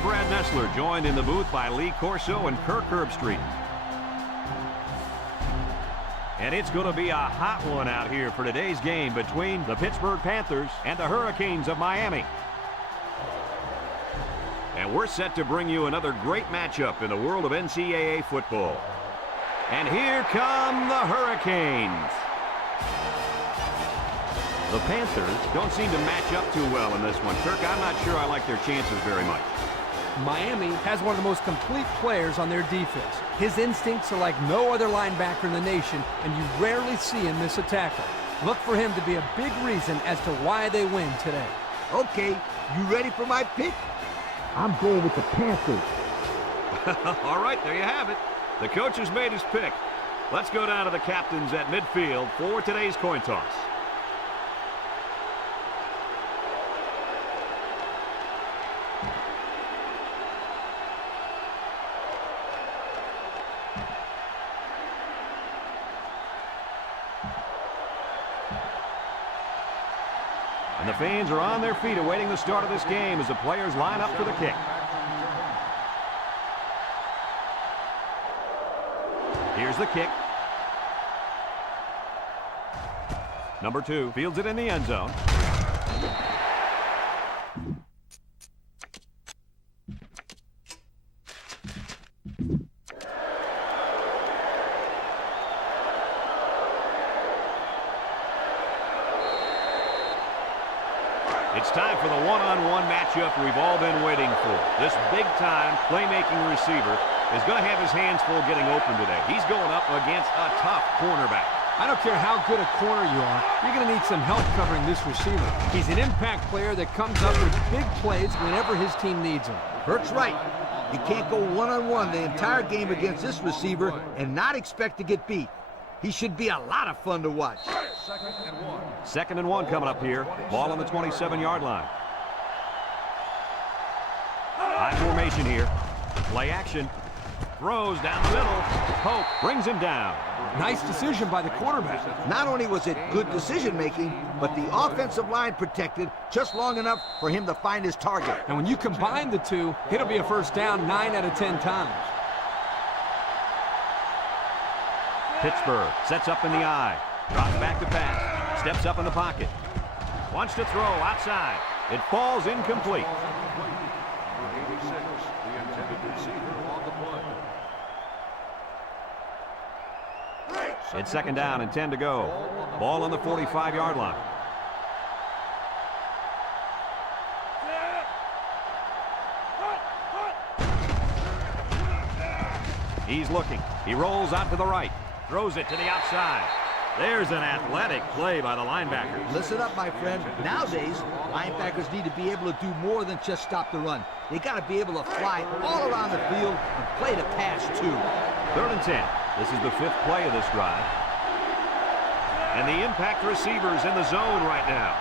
I'm Brad Nessler, joined in the booth by Lee Corso and Kirk Herbstreit. And it's going to be a hot one out here for today's game between the Pittsburgh Panthers and the Hurricanes of Miami. And we're set to bring you another great matchup in the world of NCAA football. And here come the Hurricanes. The Panthers don't seem to match up too well in this one. Kirk, I'm not sure I like their chances very much. Miami has one of the most complete players on their defense. His instincts are like no other linebacker in the nation, and you rarely see him miss a tackle. Look for him to be a big reason as to why they win today. Okay, you ready for my pick? I'm going with the Panthers. All right, there you have it. The coach has made his pick. Let's go down to the captains at midfield for today's coin toss. And the fans are on their feet awaiting the start of this game as the players line up for the kick. Here's the kick. Number 2 fields it in the end zone. It's time for the one-on-one matchup we've all been waiting for. This big-time playmaking receiver is going to have his hands full getting open today. He's going up against a tough cornerback. I don't care how good a corner you are, you're going to need some help covering this receiver. He's an impact player that comes up with big plays whenever his team needs him. Bert's right. You can't go one-on-one the entire game against this receiver and not expect to get beat. He should be a lot of fun to watch. Second and one coming up here. Ball on the 27-yard line. High formation here. Play action. Throws down the middle. Pope brings him down. Nice decision by the quarterback. Not only was it good decision-making, but the offensive line protected just long enough for him to find his target. And when you combine the two, it'll be a first down 9 out of 10 times. Pittsburgh sets up in the I. Drops back to pass. Steps up in the pocket. Wants to throw outside. It falls incomplete. It's second down and 10 to go. Ball on the 45-yard line. He's looking. He rolls out to the right. Throws it to the outside. There's an athletic play by the linebacker. Listen up, my friend. Nowadays, linebackers need to be able to do more than just stop the run. They got to be able to fly all around the field and play the pass, too. Third and 10. This is the 5th play of this drive. And the impact receiver's in the zone right now.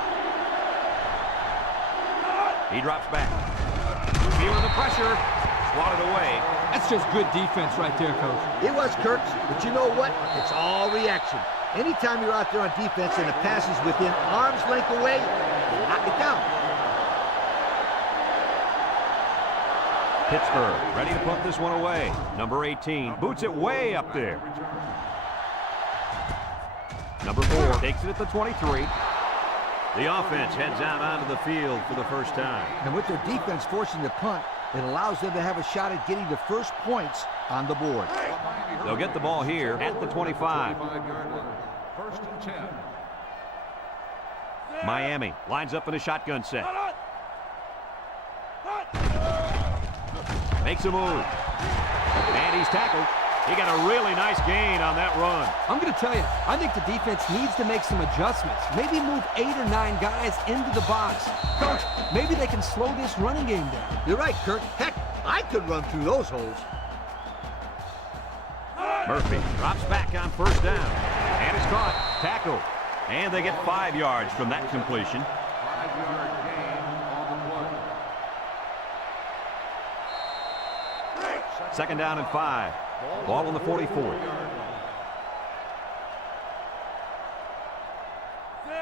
He drops back. Feeling the pressure. Swatted away. That's just good defense right there, Coach. It was, Kurt, but you know what? It's all reaction. Anytime you're out there on defense and the pass is within arm's length away, you knock it down. Pittsburgh ready to put this one away. Number 18 boots it way up there. Number 4 takes it at the 23. The offense heads out onto the field for the first time. And with their defense forcing the punt, it allows them to have a shot at getting the first points on the board. They'll get the ball here at the 25. First and 10. Miami lines up in a shotgun set. Makes a move. And he's tackled. He got a really nice gain on that run. I'm going to tell you, I think the defense needs to make some adjustments. Maybe move 8 or 9 guys into the box. Coach, maybe they can slow this running game down. You're right, Kurt. Heck, I could run through those holes. Murphy drops back on first down. And it's caught. Tackled. And they get 5 yards from that completion. 5-yard gain on the play. Second down and 5. Ball on the 44.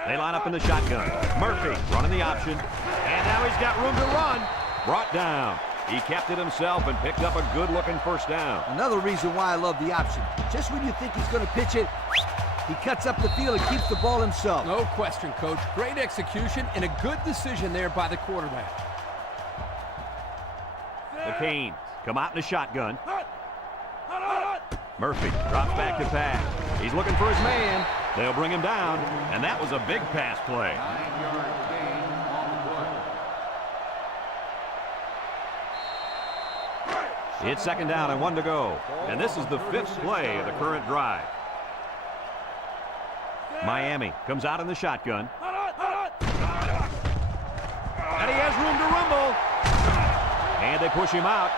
They line up in the shotgun. Murphy running the option. And now he's got room to run. Brought down. He kept it himself and picked up a good-looking first down. Another reason why I love the option. Just when you think he's going to pitch it, he cuts up the field and keeps the ball himself. No question, Coach. Great execution and a good decision there by the quarterback. The Canes come out in a shotgun. Murphy drops back to pass. He's looking for his man. They'll bring him down, and that was a big pass play. 9-yard gain on the play. It's second down and 1 to go. And this is the 5th play of the current drive. Miami comes out in the shotgun. And he has room to rumble. And they push him out.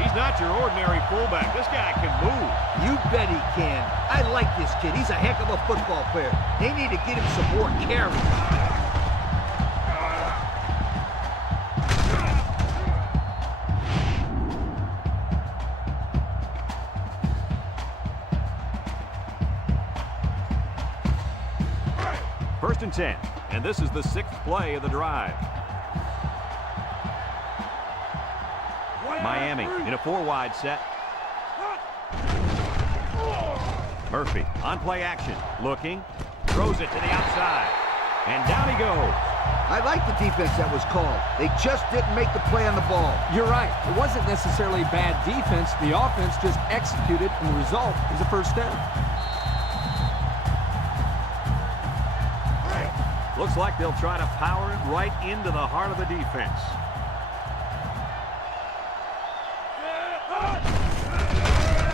He's not your ordinary fullback. This guy can move. You bet he can. I like this kid. He's a heck of a football player. They need to get him some more carries. First and 10. And this is the 6th play of the drive. Miami in a 4-wide set. Murphy on play action. Looking. Throws it to the outside. And down he goes. I like the defense that was called. They just didn't make the play on the ball. You're right. It wasn't necessarily bad defense. The offense just executed, and the result is a first down. Looks like they'll try to power it right into the heart of the defense.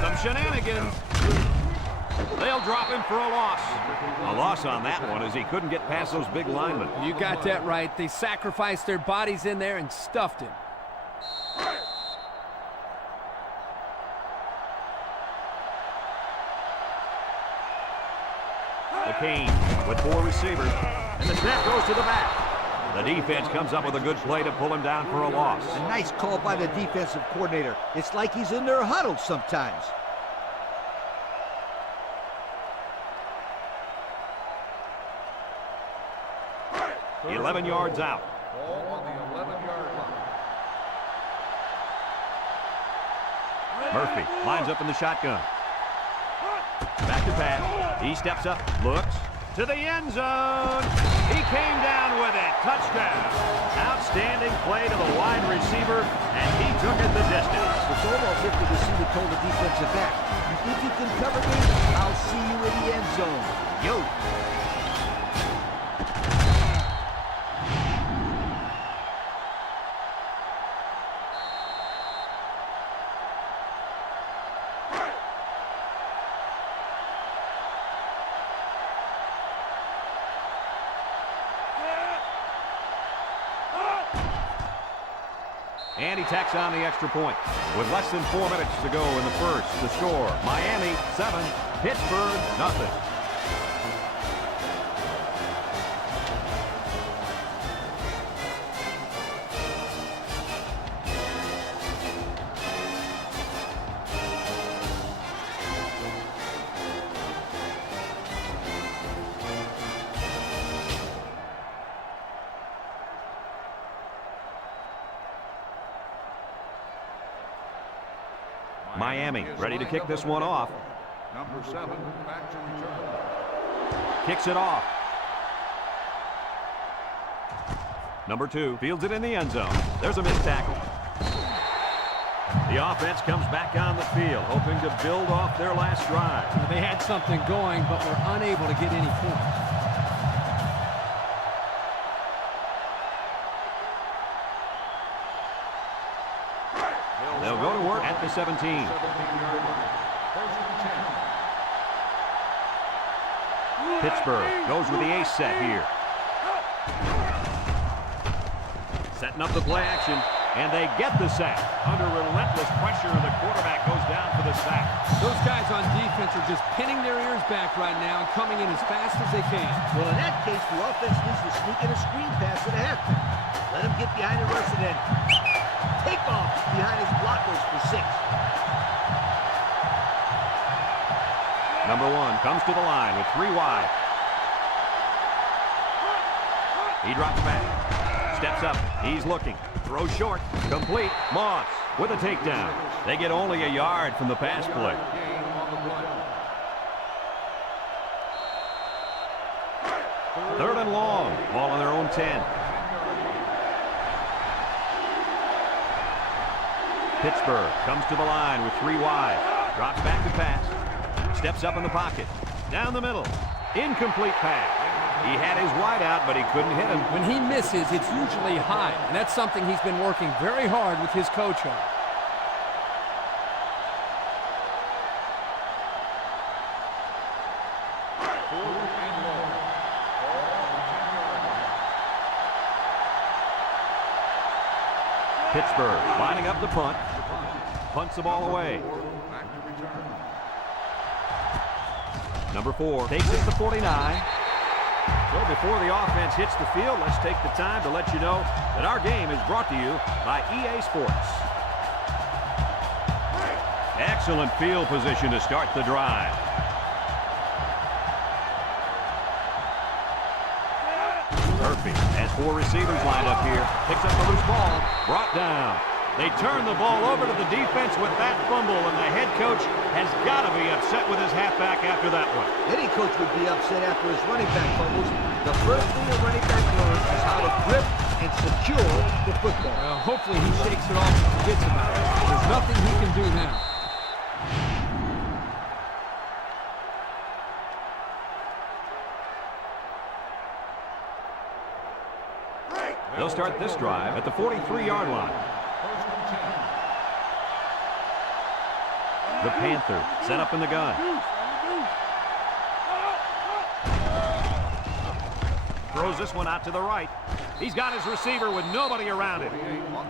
Some shenanigans. They'll drop him for a loss. A loss on that one as he couldn't get past those big linemen. You got that right. They sacrificed their bodies in there and stuffed him. The Canes with 4 receivers. And the snap goes to the back. The defense comes up with a good play to pull him down for a loss. A nice call by the defensive coordinator. It's like he's in their huddle sometimes. Third 11 yards out. Ball on the 11-yard line. Murphy lines up in the shotgun. Back to pass. He steps up, looks to the end zone. He came down with it. Touchdown. Outstanding play to the wide receiver, and he took it the distance. It's almost if the receiver told the defensive back, "You think you can cover me? I'll see you in the end zone." Yo. And he tacks on the extra point. With less than 4 minutes to go in the first, the score, Miami 7, Pittsburgh nothing. Miami ready to kick this one off. Number 7, back to return. Kicks it off. Number 2 fields it in the end zone. There's a missed tackle. The offense comes back on the field, hoping to build off their last drive. They had something going, but were unable to get any points. They'll go to work at the 17. 17-yard line. First and 10. Pittsburgh goes with the ace set here. Setting up the play action, and they get the sack. Under relentless pressure, the quarterback goes down for the sack. Those guys on defense are just pinning their ears back right now and coming in as fast as they can. Well, in that case, the offense needs to sneak in a screen pass at the halfback. Let him get behind the rush and then take off behind his blockers for 6. Number 1 comes to the line with 3 wide. He drops back. Steps up. He's looking. Throws short. Complete. Moss. with a takedown. They get only a yard from the pass play. Gain on the play. 3rd and long. Ball on their own 10. Pittsburgh comes to the line with 3 wide. Drops back to pass. Steps up in the pocket. Down the middle. Incomplete pass. He had his wide out, but he couldn't hit him. When he misses, it's usually high, and that's something he's been working very hard with his coach on. Pittsburgh lining up the punt. Punts the ball away. Back to return. Number 4 takes it to 49. So before the offense hits the field, let's take the time to let you know that our game is brought to you by EA Sports. Excellent field position to start the drive. Murphy has 4 receivers lined up here. Picks up the loose ball. Brought down. They turn the ball over to the defense with that fumble, and the head coach has got to be upset with his halfback after that one. Any coach would be upset after his running back fumbles. The first thing a running back learns is how to grip and secure the football. Well, hopefully he shakes it off and forgets about it. There's nothing he can do now. They'll start this drive at the 43-yard line. 1st and 10. The Panthers set up in the gun. Throws this one out to the right. He's got his receiver with nobody around him.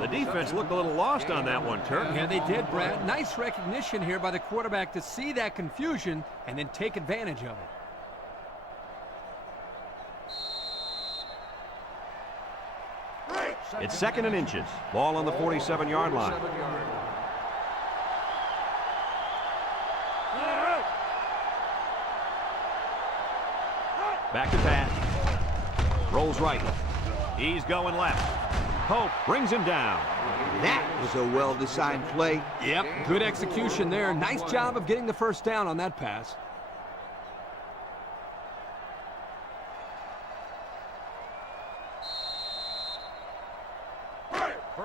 The defense looked a little lost on that one, Turk. Yeah, they did, Brad. Nice recognition here by the quarterback to see that confusion and then take advantage of it. It's 2nd and inches. Ball on the 47-yard line. 7-yard. Back to pass. Rolls right. He's going left. Pope brings him down. That was a well-designed play. Yep, good execution there. Nice job of getting the first down on that pass.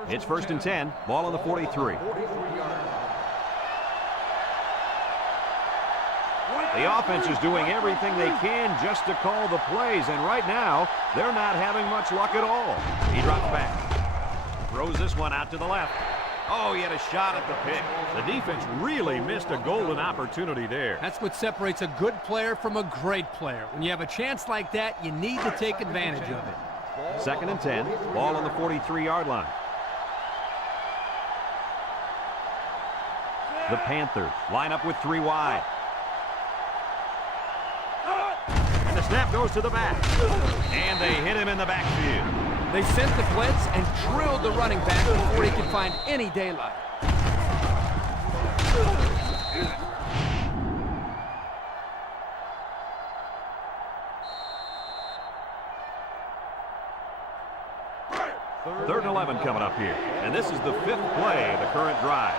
It's 1st and 10. Ball on the 43. 43-yard. The offense is doing everything they can just to call the plays, and right now, they're not having much luck at all. He drops back. Throws this one out to the left. Oh, he had a shot at the pick. The defense really missed a golden opportunity there. That's what separates a good player from a great player. When you have a chance like that, you need to take advantage of it. 2nd and 10. Ball on the 43-yard line. The Panthers line up with 3 wide. And the snap goes to the back. And they hit him in the backfield. They sent the blitz and drilled the running back before he could find any daylight. Third and 11 coming up here. And this is the 5th play of the current drive.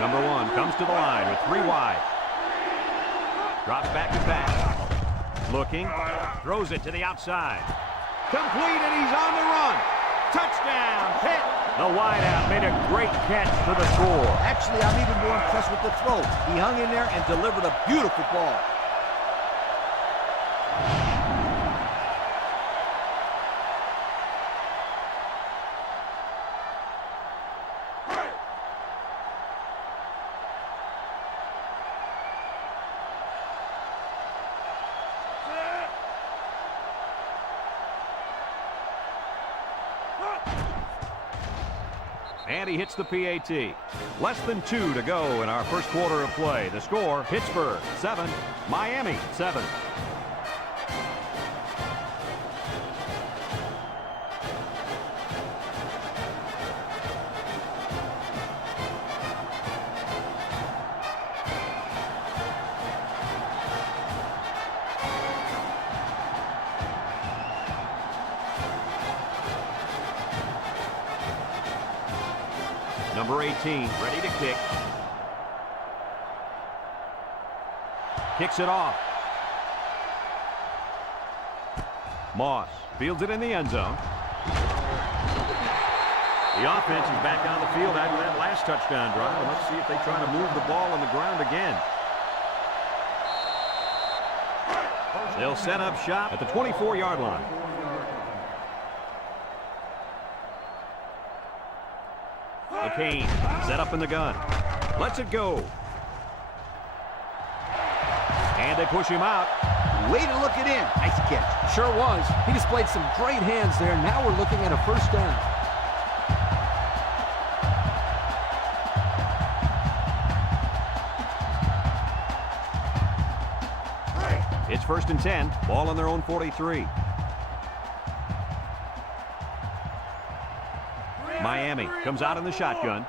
Number 1 comes to the line with 3 wide. Drops back to pass. Looking. Throws it to the outside. Complete, and he's on the run. Touchdown, Pitt. The wideout made a great catch for the score. Actually, I'm even more impressed with the throw. He hung in there and delivered a beautiful ball. And he hits the PAT. Less than 2 to go in our first quarter of play. The score, Pittsburgh 7, Miami 7. Number 18, ready to kick. Kicks it off. Moss fields it in the end zone. The offense is back on the field after that last touchdown drive. And let's see if they try to move the ball on the ground again. They'll set up shop at the 24-yard line. McCain set up in the gun. Lets it go. And they push him out. Way to look it in. Nice catch. Sure was. He displayed some great hands there. Now we're looking at a first down. It's 1st and 10. Ball on their own 43. Miami comes out in the shotgun.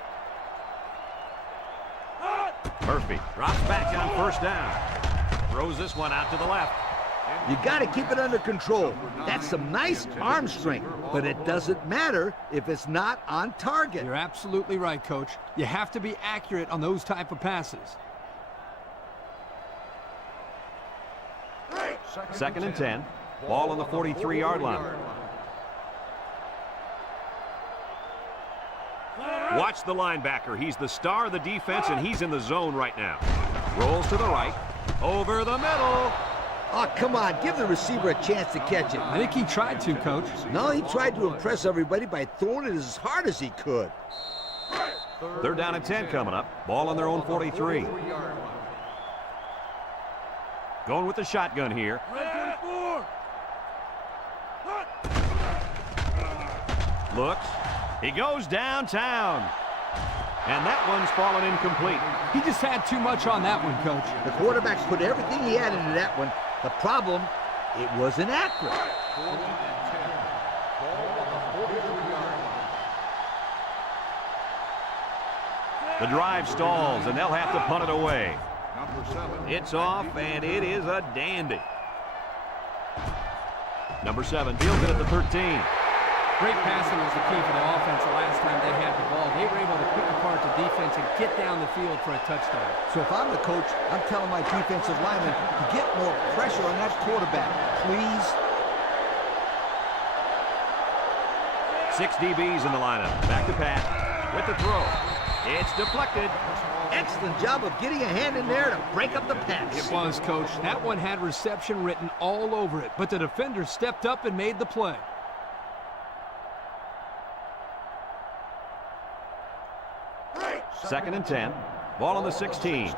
Murphy drops back on first down. Throws this one out to the left. You got to keep it under control. That's some nice arm strength, but it doesn't matter if it's not on target. You're absolutely right, Coach. You have to be accurate on those type of passes. 2nd and 10. Ball on the 43-yard line. Watch the linebacker. He's the star of the defense, and he's in the zone right now. Rolls to the right. Over the middle. Oh, come on. Give the receiver a chance to catch it. I think he tried to, Coach. No, he tried to impress everybody by throwing it as hard as he could. 3rd down and 10 coming up. Ball on their own 43. Going with the shotgun here. Looks. He goes downtown. And that one's fallen incomplete. He just had too much on that one, Coach. The quarterback put everything he had into that one. The problem, it wasn't accurate. The drive stalls, and they'll have to punt it away. It's off, and it is a dandy. Number 7 fields it at the 13. Great passing was the key for the offense the last time they had the ball. They were able to pick apart the defense and get down the field for a touchdown. So if I'm the coach, I'm telling my defensive linemen to get more pressure on that quarterback, please. 6 DBs in the lineup. Back to pass with the throw. It's deflected. Excellent job of getting a hand in there to break up the pass. It was, Coach. That one had reception written all over it, but the defender stepped up and made the play. Second and 10. Ball on the 16.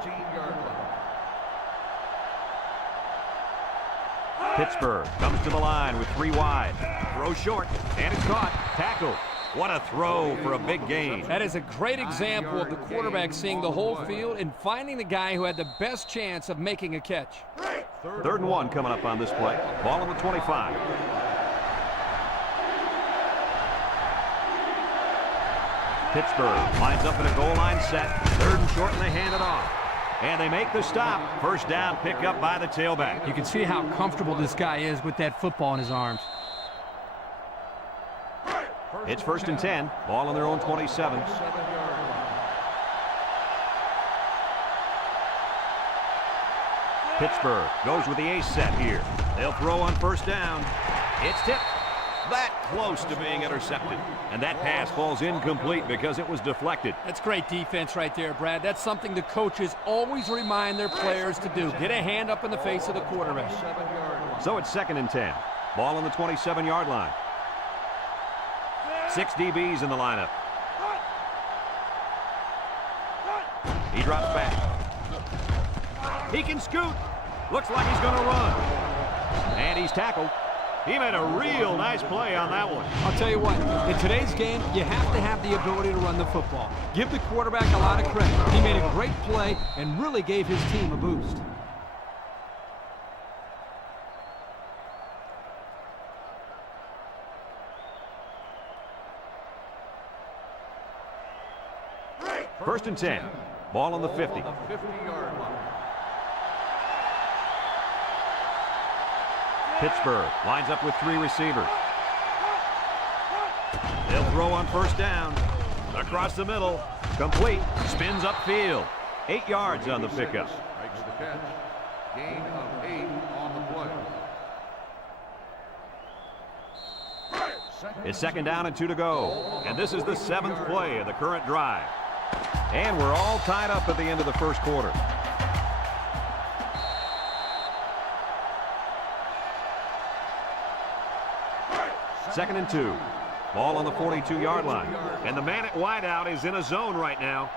Pittsburgh comes to the line with 3 wide. Throw short, and it's caught. Tackle. What a throw for a big gain. That is a great example of the quarterback seeing the whole field and finding the guy who had the best chance of making a catch. 3rd and 1 coming up on this play. Ball on the 25. Pittsburgh lines up in a goal line set. 3rd and short, and they hand it off. And they make the stop. First down, pick up by the tailback. You can see how comfortable this guy is with that football in his arms. It's 1st and 10. Ball on their own 27. Pittsburgh goes with the ace set here. They'll throw on first down. It's tipped. That close to being intercepted. And that pass falls incomplete because it was deflected. That's great defense right there, Brad. That's something the coaches always remind their players to do. Get a hand up in the face of the quarterback. So it's 2nd and 10. Ball on the 27-yard line. 6 DBs in the lineup. He drops back. He can scoot. Looks like he's going to run. And he's tackled. He made a real nice play on that one. I'll tell you what, in today's game, you have to have the ability to run the football. Give the quarterback a lot of credit. He made a great play and really gave his team a boost. First and 10. Ball on the 50. Pittsburgh lines up with 3 receivers. They'll throw on first down. Across the middle. Complete. Spins upfield. 8 yards on the pickup. Makes the catch. Gain of 8 on the play. It's second down and 2 to go. And this is the 7th play of the current drive. And we're all tied up at the end of the first quarter. Second and 2. Ball on the 42-yard line. And the man at wideout is in a zone right now.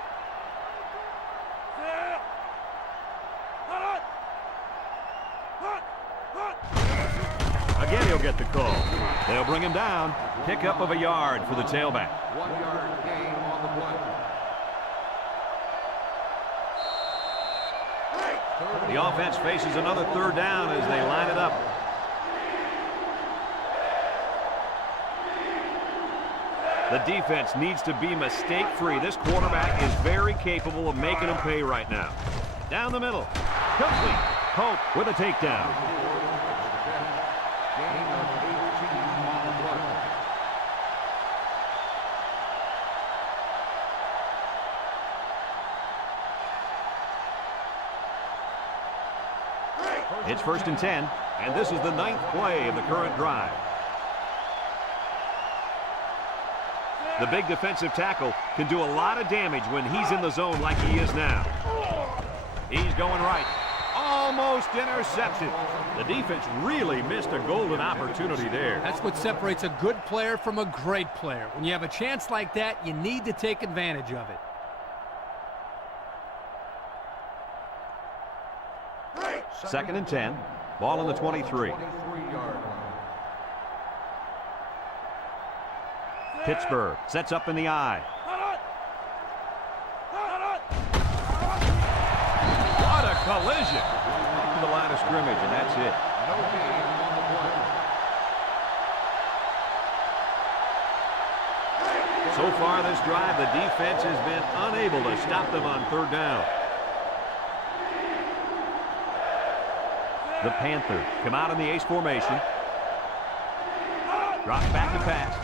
Again, he'll get the call. They'll bring him down. Pickup of a yard for the tailback. 1-yard gain on the play. The offense faces another third down as they line it up. The defense needs to be mistake-free. This quarterback is very capable of making them pay right now. Down the middle. Complete. Hope with a takedown. Gain of 18 on the play. It's first and 10, and this is the 9th play of the current drive. The big defensive tackle can do a lot of damage when he's in the zone like he is now. He's going right. Almost intercepted. The defense really missed a golden opportunity there. That's what separates a good player from a great player. When you have a chance like that, you need to take advantage of it. Second and 10. Ball on the 23. 23-yard line. Pittsburgh sets up in the eye. What a collision. To the line of scrimmage, and that's it. No gain on the play. So far this drive, the defense has been unable to stop them on third down. The Panthers come out in the ace formation. Drops back to pass.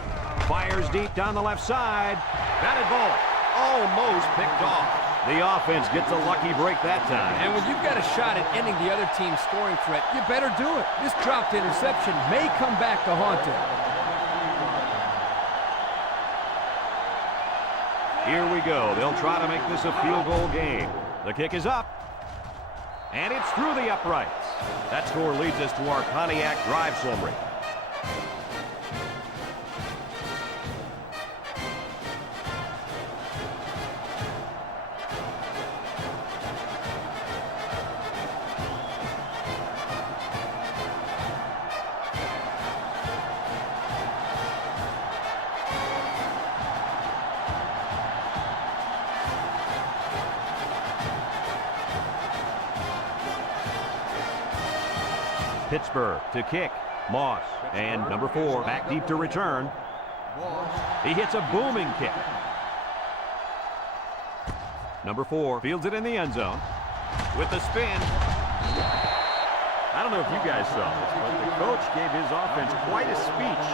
Fires deep down the left side. Batted ball. Almost picked off. The offense gets a lucky break that time. And when you've got a shot at ending the other team's scoring threat, you better do it. This dropped interception may come back to haunt him. Here we go. They'll try to make this a field goal game. The kick is up. And it's through the uprights. That score leads us to our Pontiac drive summary. Pittsburgh to kick. Moss. And number 4 back deep to return. He hits a booming kick. Number 4 fields it in the end zone. With the spin. I don't know if you guys saw this, but the coach gave his offense quite a speech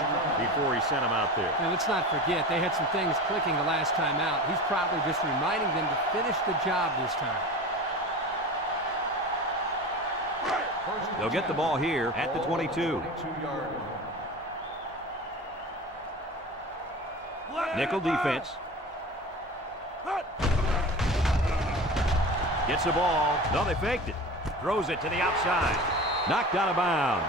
before he sent them out there. Now, let's not forget, they had some things clicking the last time out. He's probably just reminding them to finish the job this time. They'll get the ball here at the 22. 22-yard line. Nickel defense. Gets the ball. No, they faked it. Throws it to the outside. Knocked out of bounds.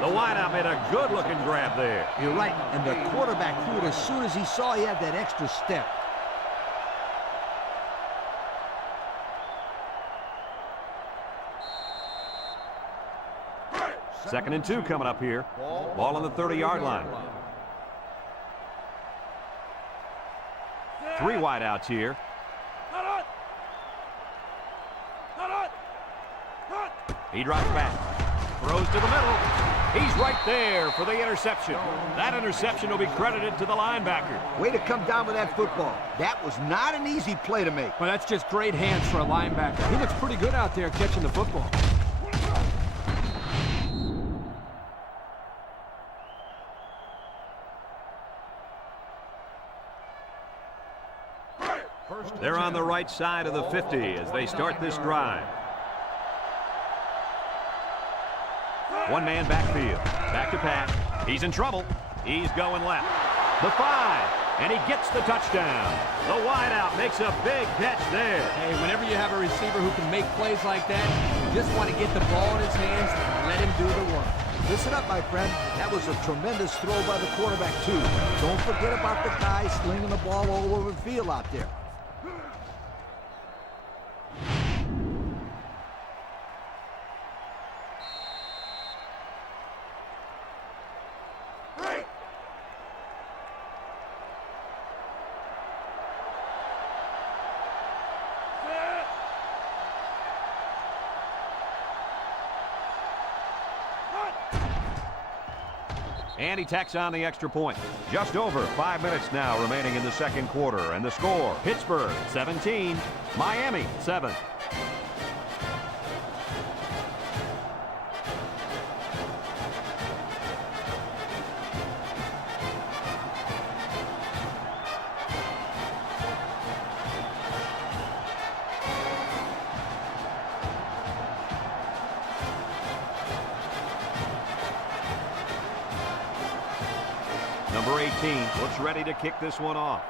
The wideout made a good-looking grab there. You're right, and the quarterback threw it as soon as he saw he had that extra step. Second and 2 coming up here. Ball on the 30-yard line. 3 wideouts here. He drops back. Throws to the middle. He's right there for the interception. That interception will be credited to the linebacker. Way to come down with that football. That was not an easy play to make. Well, that's just great hands for a linebacker. He looks pretty good out there catching the football. They're on the right side of the 50 as they start this drive. One man backfield. Back to pass. He's in trouble. He's going left. The 5. And he gets the touchdown. The wideout makes a big catch there. Hey, whenever you have a receiver who can make plays like that, you just want to get the ball in his hands and let him do the work. Listen up, my friend. That was a tremendous throw by the quarterback, too. Don't forget about the guy slinging the ball all over the field out there. And he tacks on the extra point. Just over 5 minutes now remaining in the second quarter. And the score, Pittsburgh 17, Miami 7. Number 18 looks ready to kick this one off.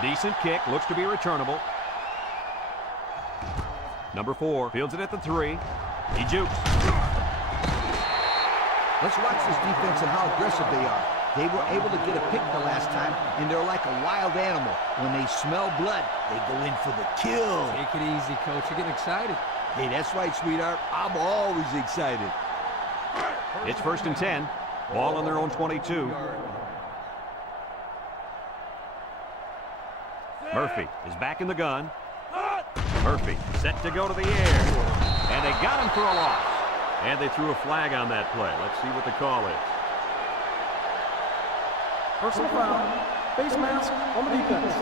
Decent kick, looks to be returnable. Number 4 fields it at the 3. He jukes. Let's watch this defense and how aggressive they are. They were able to get a pick the last time, and they're like a wild animal. When they smell blood, they go in for the kill. Take it easy, Coach. You're getting excited. Hey, that's right, sweetheart. I'm always excited. It's 1st and 10. Ball on their own 22. Murphy is back in the gun. Murphy set to go to the air. And they got him for a loss. And they threw a flag on that play. Let's see what the call is. Personal foul. Face mask on the defense.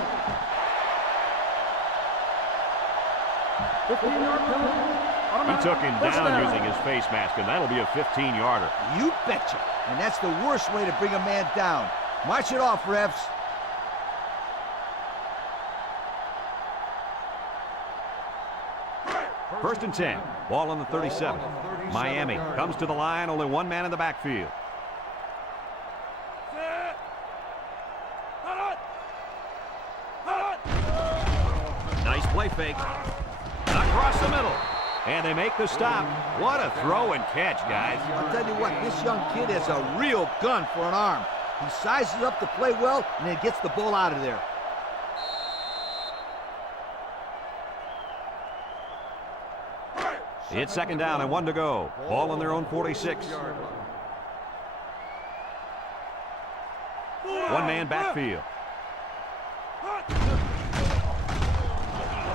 15-yard penalty. He took him down using his face mask, and that'll be a 15-yarder. You betcha. And that's the worst way to bring a man down. March it off, refs. First and 10. Ball on the 37. Miami comes to the line. Only one man in the backfield. Nice play fake. Across the middle. And they make the stop. What a throw and catch, guys. I'll tell you what, this young kid has a real gun for an arm. He sizes up to play well, and then gets the ball out of there. It's 2nd down and 1 to go. Ball on their own 46. One man backfield.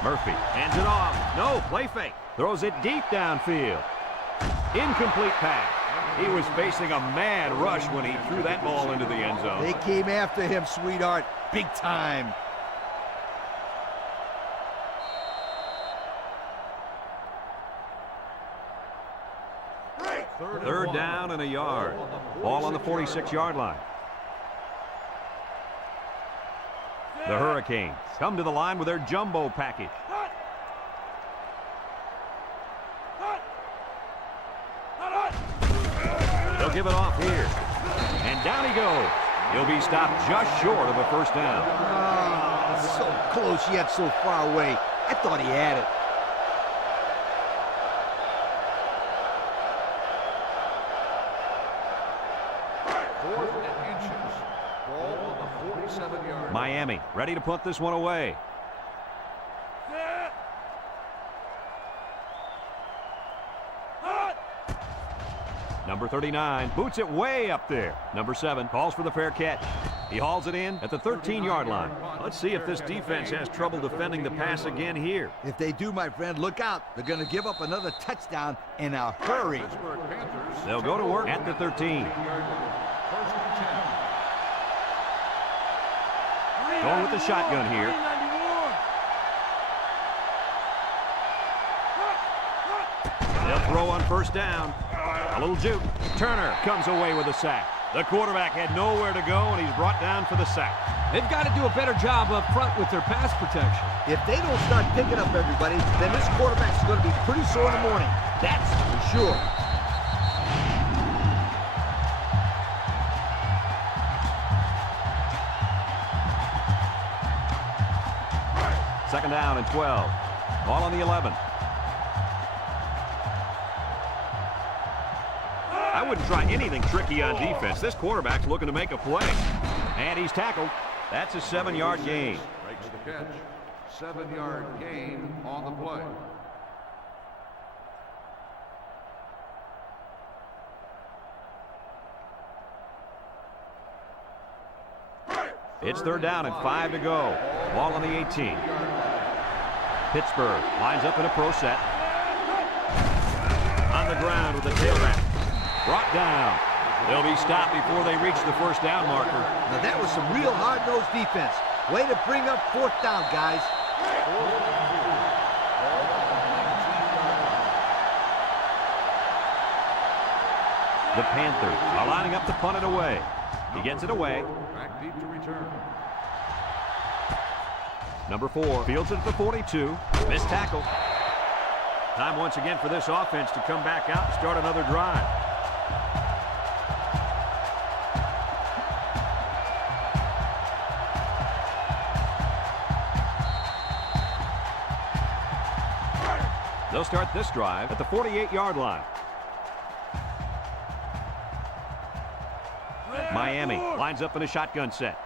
Murphy hands it off. No, play fake. Throws it deep downfield. Incomplete pass. He was facing a mad rush when he threw that ball into the end zone. They came after him, sweetheart. Big time. Third down and a yard. Ball on the 46-yard line. The Hurricanes come to the line with their jumbo package. They'll give it off here. And down he goes. He'll be stopped just short of a 1st down. So close yet so far away. I thought he had it. Miami ready to punt this one away. Number 39 boots it way up there. Number 7 calls for the fair catch. He hauls it in at the 13-yard line. Let's see if this defense has trouble defending the pass again here. If they do, my friend, look out. They're going to give up another touchdown in a hurry. They'll go to work at the 13. Going with the shotgun here. They'll throw on 1st down. A little juke. Turner comes away with a sack. The quarterback had nowhere to go, and he's brought down for the sack. They've got to do a better job up front with their pass protection. If they don't start picking up everybody, then this quarterback's going to be pretty sore in the morning. That's for sure. Second down and 12. Ball on the 11. I wouldn't try anything tricky on defense. This quarterback's looking to make a play. And he's tackled. That's a 7-yard gain. Breaks the catch. 7-yard gain on the play. It's third down and 5 to go. Ball on the 18. Pittsburgh lines up in a pro set. On the ground with the tailback. Brought down. They'll be stopped before they reach the first down marker. Now that was some real hard-nosed defense. Way to bring up fourth down, guys. The Panthers are lining up to punt it away. He gets it away. Back deep to return. Number 4 fields it at the 42. Missed tackle. Time once again for this offense to come back out and start another drive. They'll start this drive at the 48-yard line. Miami lines up in a shotgun set.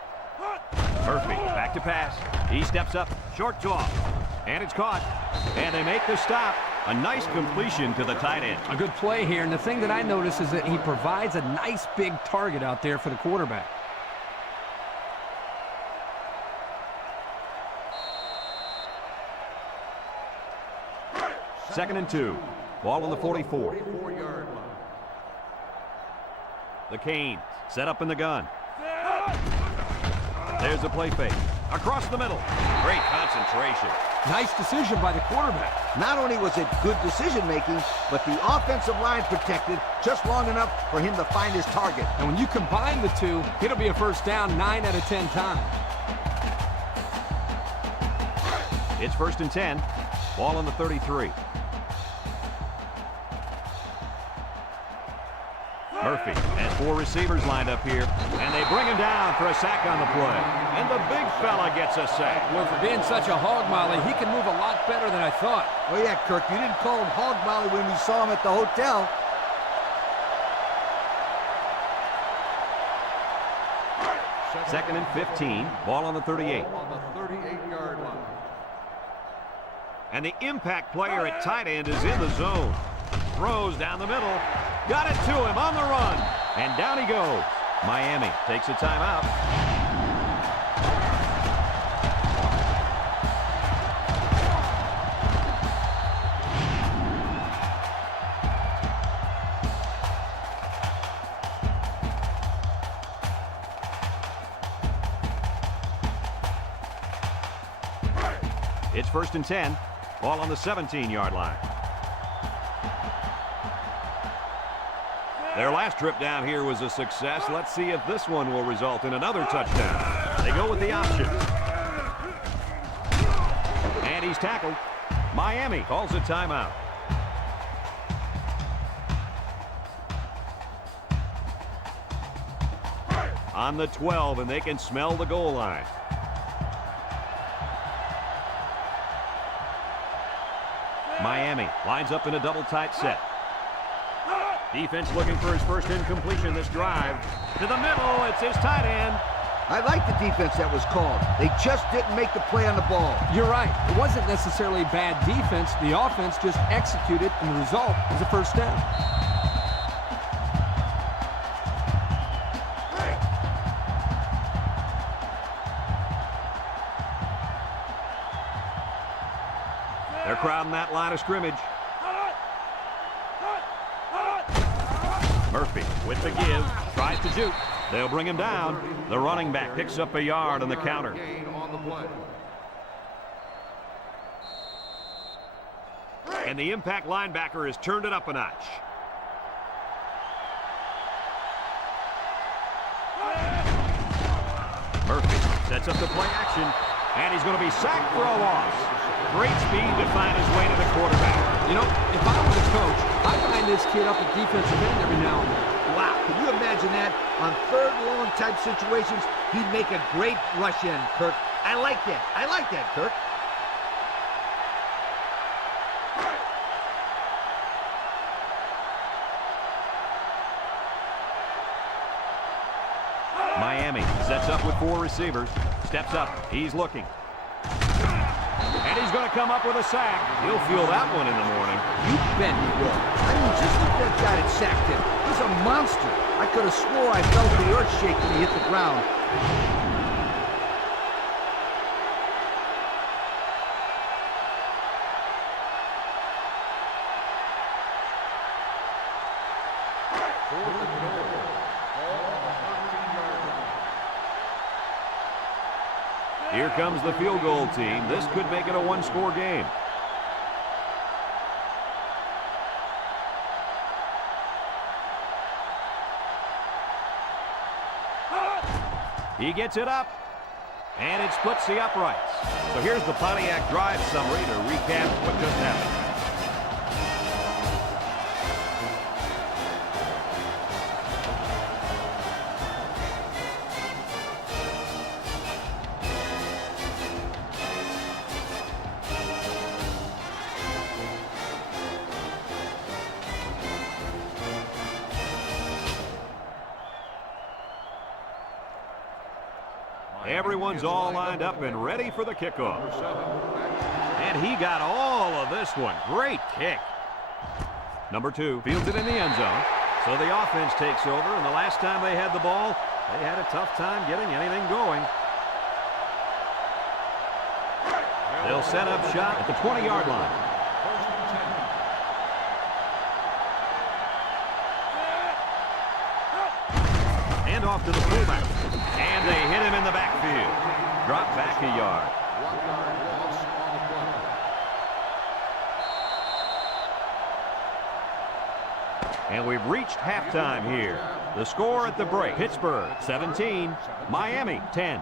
Murphy back to pass. He steps up, short toss, and it's caught. And they make the stop. A nice completion to the tight end. A good play here, and the thing that I notice is that he provides a nice big target out there for the quarterback. Second and 2. Ball on the 44. 44-yard line. The Canes set up in the gun. There's the play fake. Across the middle. Great concentration. Nice decision by the quarterback. Not only was it good decision-making, but the offensive line protected just long enough for him to find his target. And when you combine the two, it'll be a first down 9 out of 10 times. It's first and 10. Ball on the 33. Murphy has 4 receivers lined up here, and they bring him down for a sack on the play. And the big fella gets a sack. Well, for being such a hog molly, he can move a lot better than I thought. Oh, yeah, Kirk, you didn't call him hog molly when we saw him at the hotel. Second and 15. Ball on the 38. On the 38-yard line. And the impact player at tight end is in the zone. Throws down the middle. Got it to him on the run. And down he goes. Miami takes a timeout. It's first and 10. Ball on the 17-yard line. Their last trip down here was a success. Let's see if this one will result in another touchdown. They go with the option. And he's tackled. Miami calls a timeout. On the 12, and they can smell the goal line. Miami lines up in a double tight set. Defense looking for his first incompletion this drive. To the middle, it's his tight end. I like the defense that was called. They just didn't make the play on the ball. You're right. It wasn't necessarily bad defense. The offense just executed, and the result is a first down. They're crowding that line of scrimmage. Murphy with the give, tries to juke. They'll bring him down. The running back picks up a yard on the counter. Gain on the play. And the impact linebacker has turned it up a notch. Murphy sets up the play action, and he's going to be sacked for a loss. Great speed to find his way to the quarterback. You know, if I were the coach, I'd line this kid up at defensive end every now and then. Wow, can you imagine that? On third long type situations, he'd make a great rush end, Kirk. I like that. I like that, Kirk. Miami sets up with 4 receivers. Steps up. He's looking. And he's going to come up with a sack. He'll feel that one in the morning. You bet he will. I mean, just look at that guy that sacked him. He's a monster. I could have swore I felt the earth shake when he hit the ground. Here comes the field goal team. This could make it a one-score game. He gets it up, and it splits the uprights. So here's the Pontiac drive summary to recap what just happened. Everyone's all lined up and ready for the kickoff. And he got all of this one. Great kick. Number 2 fields it in the end zone. So the offense takes over, and the last time they had the ball, they had a tough time getting anything going. They'll set up shop at the 20-yard line. And off to the fullback. And they hit him in the backfield. Drop back a yard. 1-yard loss on the play. And we've reached halftime here. The score at the break: Pittsburgh 17, Miami 10.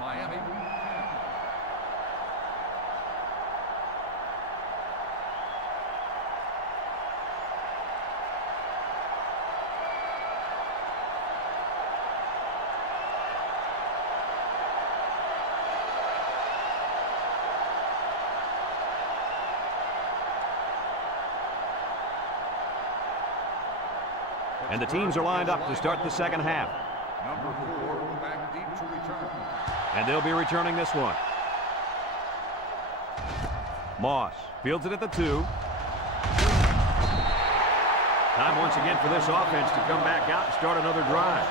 And the teams are lined up to start the second half. Number 4 back deep to return. And they'll be returning this one. Moss fields it at the 2. Time once again for this offense to come back out and start another drive.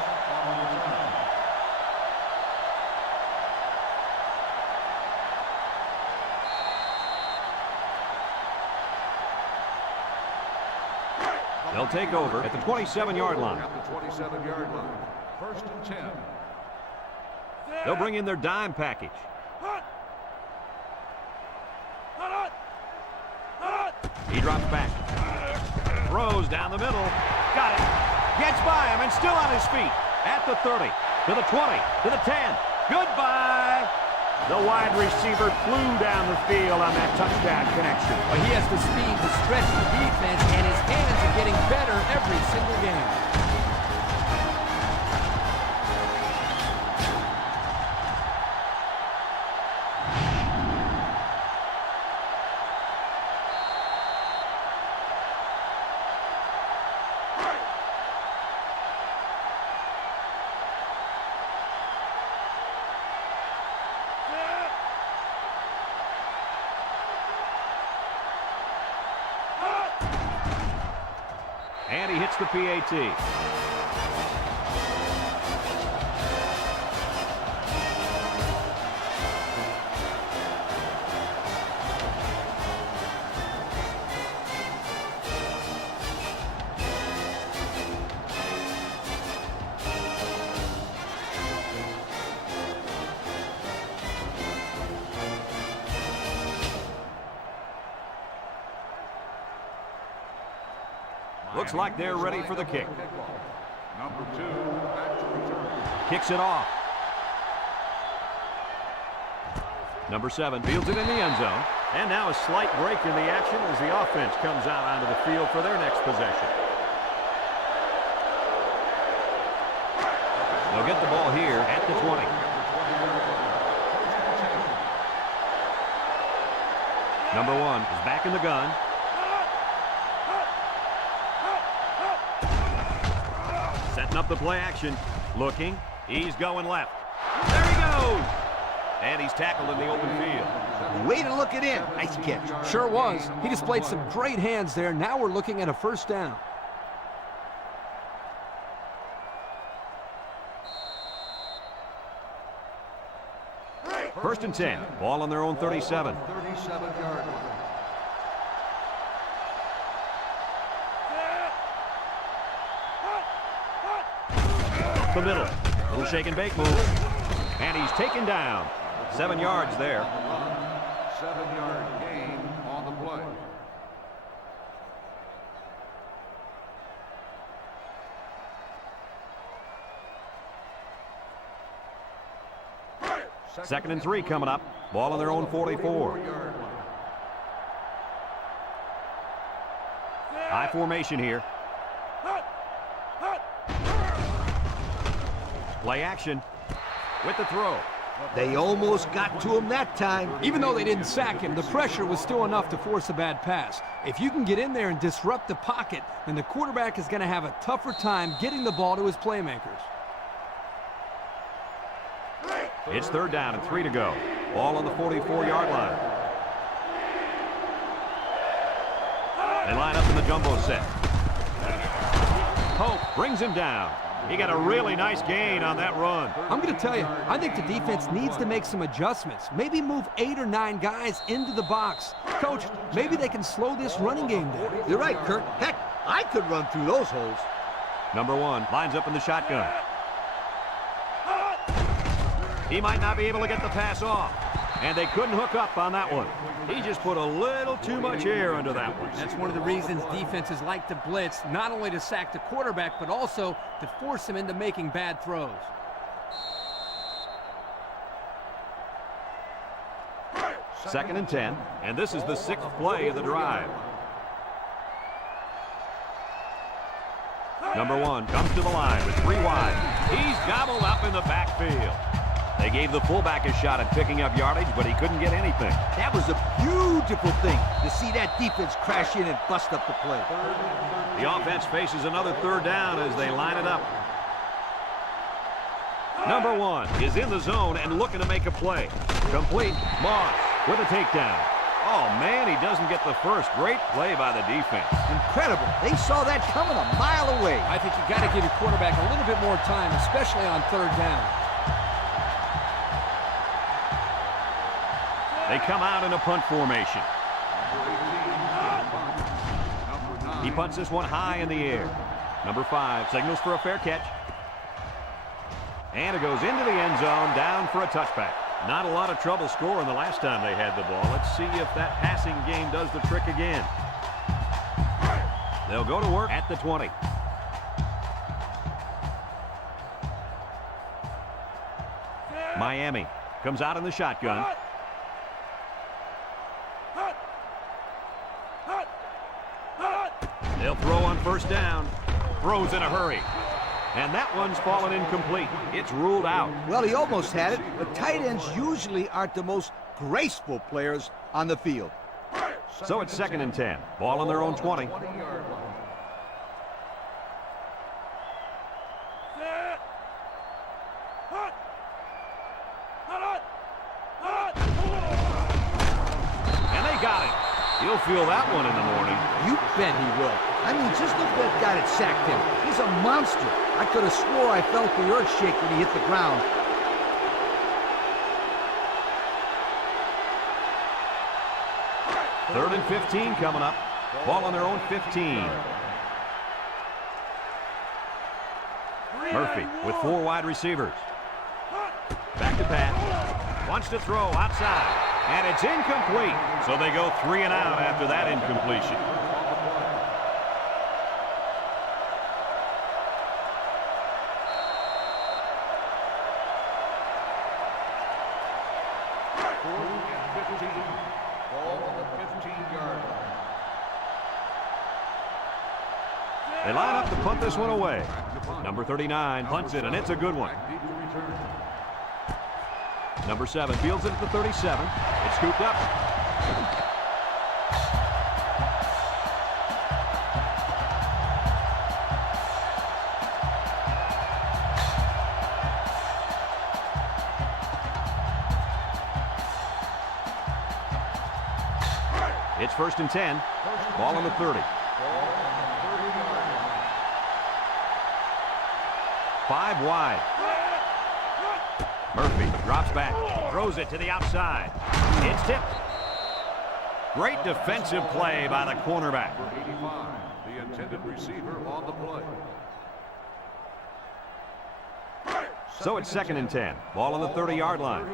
They'll take over at the 27-yard line. At the 27-yard line. 1st and 10. They'll bring in their dime package. He drops back. Throws down the middle. Got it. Gets by him and still on his feet. At the 30, to the 20, to the 10. Goodbye. The wide receiver flew down the field on that touchdown connection. But he has the speed to stretch the defense, and his hands are getting better every single game. And he hits the PAT. Looks like they're ready for the kick. Number 2 back to return. Kicks it off. Number 7 fields it in the end zone. And now a slight break in the action as the offense comes out onto the field for their next possession. They'll get the ball here at the 20. Number 1 is back in the gun. Setting up the play action. Looking. He's going left. There he goes. And he's tackled in the open field. Way to look it in. Nice catch. Sure was. He displayed some great hands there. Now we're looking at a first down. First and 10. Ball on their own 37. 37-yard line. The middle. Little shake and bake move. And he's taken down. 7 yards there. 7-yard gain on the play. Second and 3 coming up. Ball on their own 44. High formation here. Play action with the throw. They almost got to him that time. Even though they didn't sack him, the pressure was still enough to force a bad pass. If you can get in there and disrupt the pocket, then the quarterback is going to have a tougher time getting the ball to his playmakers. It's third down and 3 to go. Ball on the 44-yard line. They line up in the jumbo set. Hope brings him down. He got a really nice gain on that run. I'm going to tell you, I think the defense needs to make some adjustments. Maybe move 8 or 9 guys into the box. Coach, maybe they can slow this running game down. You're right, Kurt. Heck, I could run through those holes. Number 1 lines up in the shotgun. He might not be able to get the pass off. And they couldn't hook up on that one. He just put a little too much air under that one. That's one of the reasons defenses like to blitz, not only to sack the quarterback, but also to force him into making bad throws. Second and 10, and this is the 6th play of the drive. Number 1 comes to the line with 3 wide. He's gobbled up in the backfield. They gave the fullback a shot at picking up yardage, but he couldn't get anything. That was a beautiful thing to see that defense crash in and bust up the play. The offense faces another third down as they line it up. Number 1 is in the zone and looking to make a play. Complete. Moss with a takedown. Oh, man, he doesn't get the first. Great play by the defense. Incredible. They saw that coming a mile away. I think you got to give your quarterback a little bit more time, especially on third down. They come out in a punt formation. He punts this one high in the air. Number 5 signals for a fair catch. And it goes into the end zone, down for a touchback. Not a lot of trouble scoring the last time they had the ball. Let's see if that passing game does the trick again. They'll go to work at the 20. Miami comes out in the shotgun. They'll throw on first down. Throws in a hurry. And that one's fallen incomplete. It's ruled out. Well, he almost had it, but tight ends usually aren't the most graceful players on the field. So it's second and 10. Ball on their own 20. And they got it. He'll feel that one in the morning. You bet he will. I mean, just look at that guy that sacked him. He's a monster. I could have swore I felt the earth shake when he hit the ground. Third and 15 coming up. Ball on their own 15. Murphy with 4 wide receivers. Back to Pat. Wants to throw outside. And it's incomplete. So they go 3 and out after that incompletion. They line up to punt this one away. Number 39 punts it, and it's a good one. Number 7 fields it at the 37. It's scooped up. It's 1st and 10. Ball on the 30. 5 wide. Murphy drops back, throws it to the outside. It's tipped. Great defensive play by the cornerback. 85, the intended receiver on the play. So it's 2nd and 10. Ball on the 30-yard line.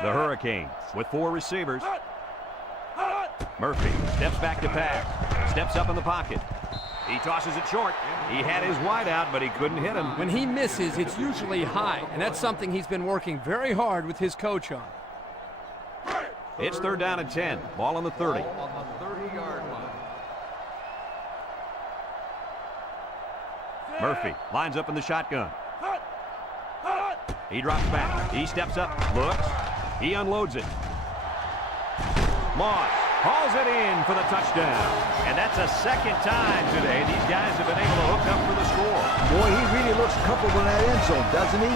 The Hurricanes with 4 receivers. Murphy steps back to pass. Steps up in the pocket. He tosses it short. He had his wide out, but he couldn't hit him. When he misses, it's usually high, and that's something he's been working very hard with his coach on. It's 3rd down and 10. Ball on the 30. On the 30-yard line. Murphy lines up in the shotgun. He drops back. He steps up. Looks. He unloads it. Moss hauls it in for the touchdown. And that's the 2nd time today these guys have been able to hook up for the score. Boy, he really looks comfortable in that end zone, doesn't he?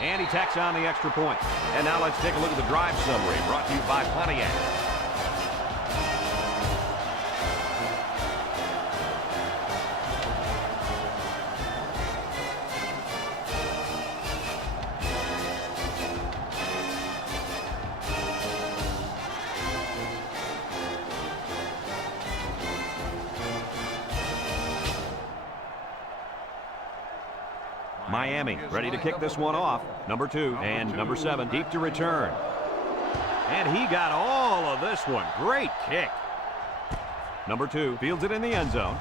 And he tacks on the extra point. And now let's take a look at the drive summary brought to you by Pontiac. Miami ready to kick this one off. Number 2 and number 7 deep to return. And he got all of this one. Great kick. Number 2 fields it in the end zone.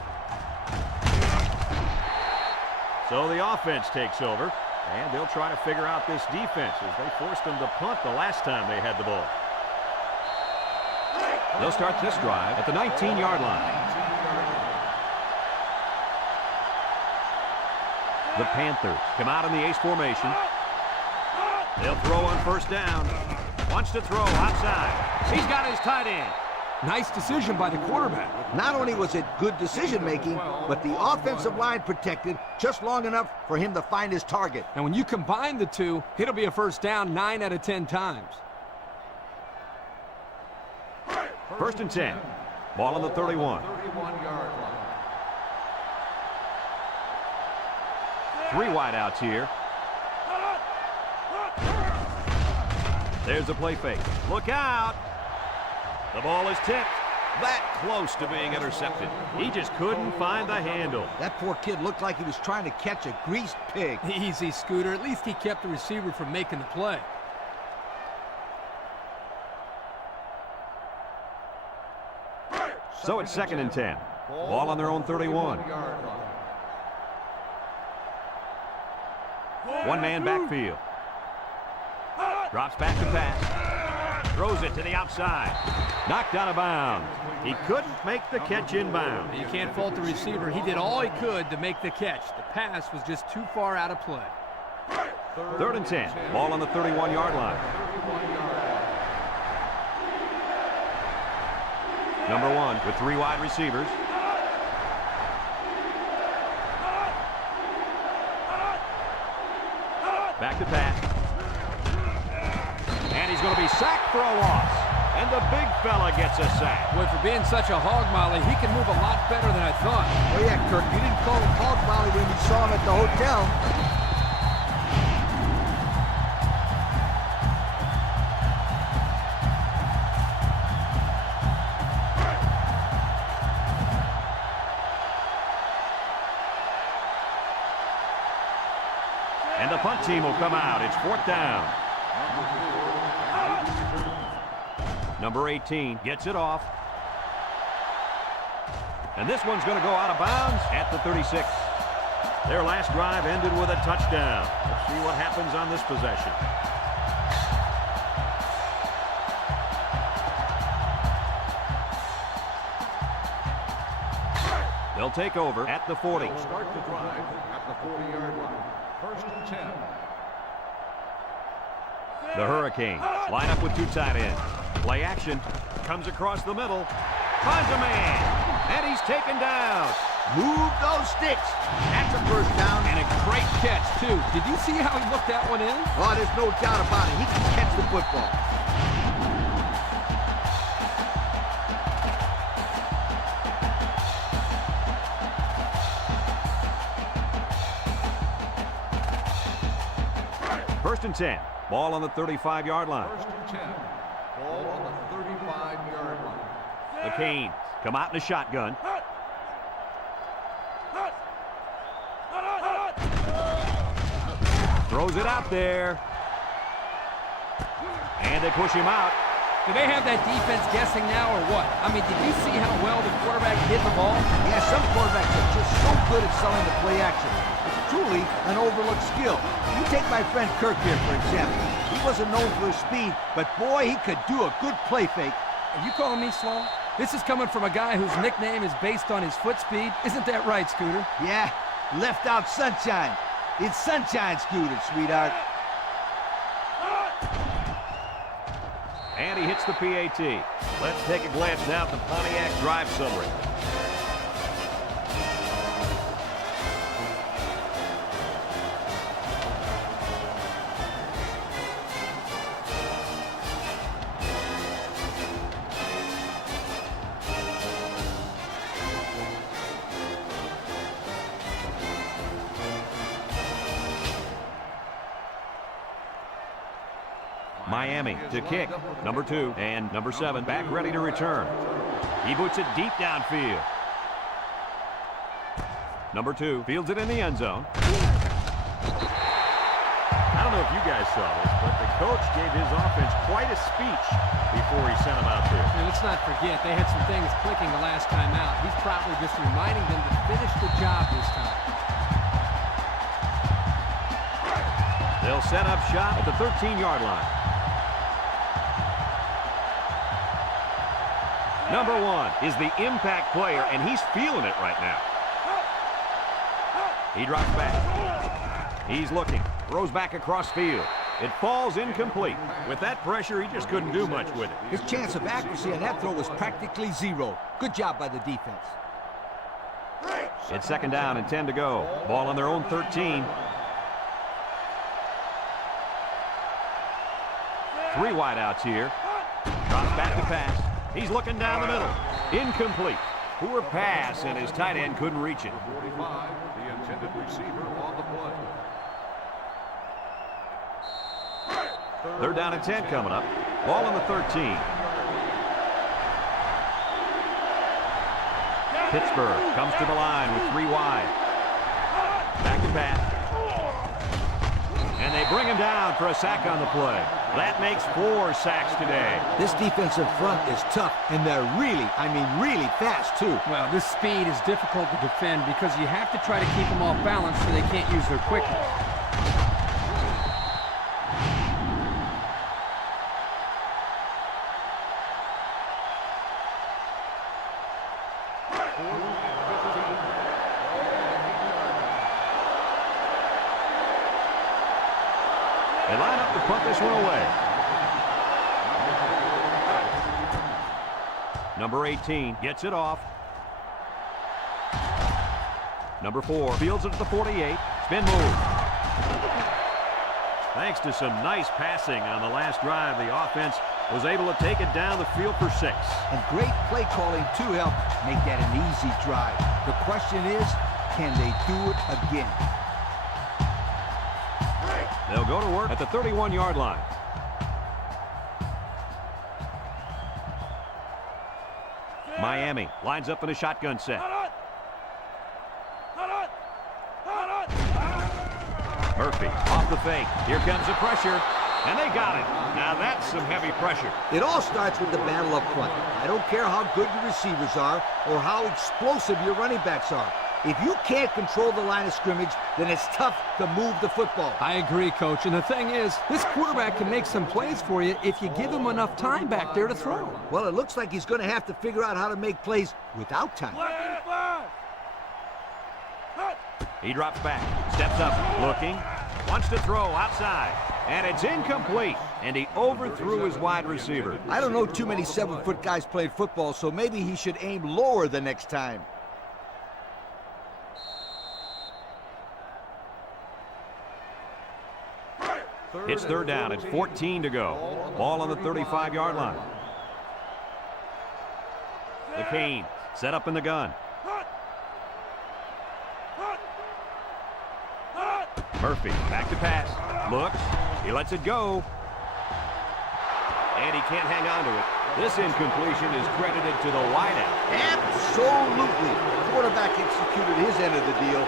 So the offense takes over. And they'll try to figure out this defense as they forced them to punt the last time they had the ball. They'll start this drive at the 19-yard line. The Panthers come out in the ace formation. They'll throw on 1st down. Wants to throw outside. He's got his tight end. Nice decision by the quarterback. Not only was it good decision-making, but the offensive line protected just long enough for him to find his target. And when you combine the two, it'll be a 1st down 9 out of 10 times. 1st and 10. Ball on the 31. 31-yard line. 3 wide outs here. There's the play fake. Look out. The ball is tipped. That close to being intercepted. He just couldn't find the handle. That poor kid looked like he was trying to catch a greased pig. Easy, Scooter. At least he kept the receiver from making the play. So it's 2nd and 10. Ball on their own 31. One-man backfield. Drops back to pass. Throws it to the outside. Knocked out of bounds. He couldn't make the catch inbound. You can't fault the receiver. He did all he could to make the catch. The pass was just too far out of play. 3rd and 10. Ball on the 31-yard line. Number 1 with 3 wide receivers. Back to pass. And he's going to be sacked for a loss. And the big fella gets a sack. Boy, for being such a hog molly, he can move a lot better than I thought. Oh, yeah, Kirk, you didn't call him hog molly when you saw him at the hotel. And the punt team will come out. It's 4th down. Number 18 gets it off. And this one's going to go out of bounds at the 36. Their last drive ended with a touchdown. Let's see what happens on this possession. They'll take over at the 40. They'll start the drive at the 40-yard line. 1st and 10. The Hurricanes line up with 2 tight ends. Play action. Comes across the middle. Finds a man. And he's taken down. Move those sticks. That's a first down. And a great catch, too. Did you see how he looked that one in? Oh, there's no doubt about it. He can catch the football. First and 10. Ball on the 35-yard line. 1st and 10. Ball on the 35-yard line. The Canes come out in a shotgun. Throws it out there. And they push him out. Do they have that defense guessing now or what? I mean, did you see how well the quarterback hit the ball? Yeah, some quarterbacks are just so good at selling the play action. It's truly an overlooked skill. You take my friend Kirk here, for example. He wasn't known for his speed, but boy, he could do a good play fake. Are you calling me slow? This is coming from a guy whose nickname is based on his foot speed. Isn't that right, Scooter? Yeah, left out sunshine. It's sunshine, Scooter, sweetheart. And he hits the PAT. Let's take a glance now at the Pontiac drive summary. Miami to kick. Number 2 and number 7 back ready to return. He boots it deep downfield. Number 2 fields it in the end zone. I don't know if you guys saw this, but the coach gave his offense quite a speech before he sent them out there. And let's not forget, they had some things clicking the last time out. He's probably just reminding them to finish the job this time. They'll set up shop at the 13-yard line. Number 1 is the impact player, and he's feeling it right now. He drops back. He's looking. Throws back across field. It falls incomplete. With that pressure, he just couldn't do much with it. His chance of accuracy on that throw was practically zero. Good job by the defense. It's 2nd down and 10 to go. Ball on their own 13. 3 wideouts here. Drops back to pass. He's looking down the middle. Incomplete. Poor pass, and his tight end couldn't reach it. 45, the intended receiver on the play. 3rd down and 10 coming up. Ball on the 13. Pittsburgh comes to the line with 3 wide. Back to pass. And they bring him down for a sack on the play. That makes 4 sacks today. This defensive front is tough, and they're really, I mean really fast, too. Well, this speed is difficult to defend because you have to try to keep them off balance so they can't use their quickness. They line up to punt this one away. Number 18 gets it off. Number 4 fields it at the 48. Spin move. Thanks to some nice passing on the last drive, the offense was able to take it down the field for 6. And great play calling to help make that an easy drive. The question is, can they do it again? They'll go to work at the 31-yard line. Miami lines up in a shotgun set. Murphy off the fake. Here comes the pressure. And they got it. Now that's some heavy pressure. It all starts with the battle up front. I don't care how good your receivers are or how explosive your running backs are. If you can't control the line of scrimmage, then it's tough to move the football. I agree, Coach. And the thing is, this quarterback can make some plays for you if you give him enough time back there to throw. Well, it looks like he's going to have to figure out how to make plays without time. He drops back, steps up, looking, wants to throw outside, and it's incomplete, and he overthrew his wide receiver. I don't know too many 7-foot guys playing football, so maybe he should aim lower the next time. It's third down and 14 to go. Ball on the 35-yard line. The Canes set up in the gun. Murphy back to pass. Looks. He lets it go. And he can't hang on to it. This incompletion is credited to the wideout. Absolutely. The quarterback executed his end of the deal.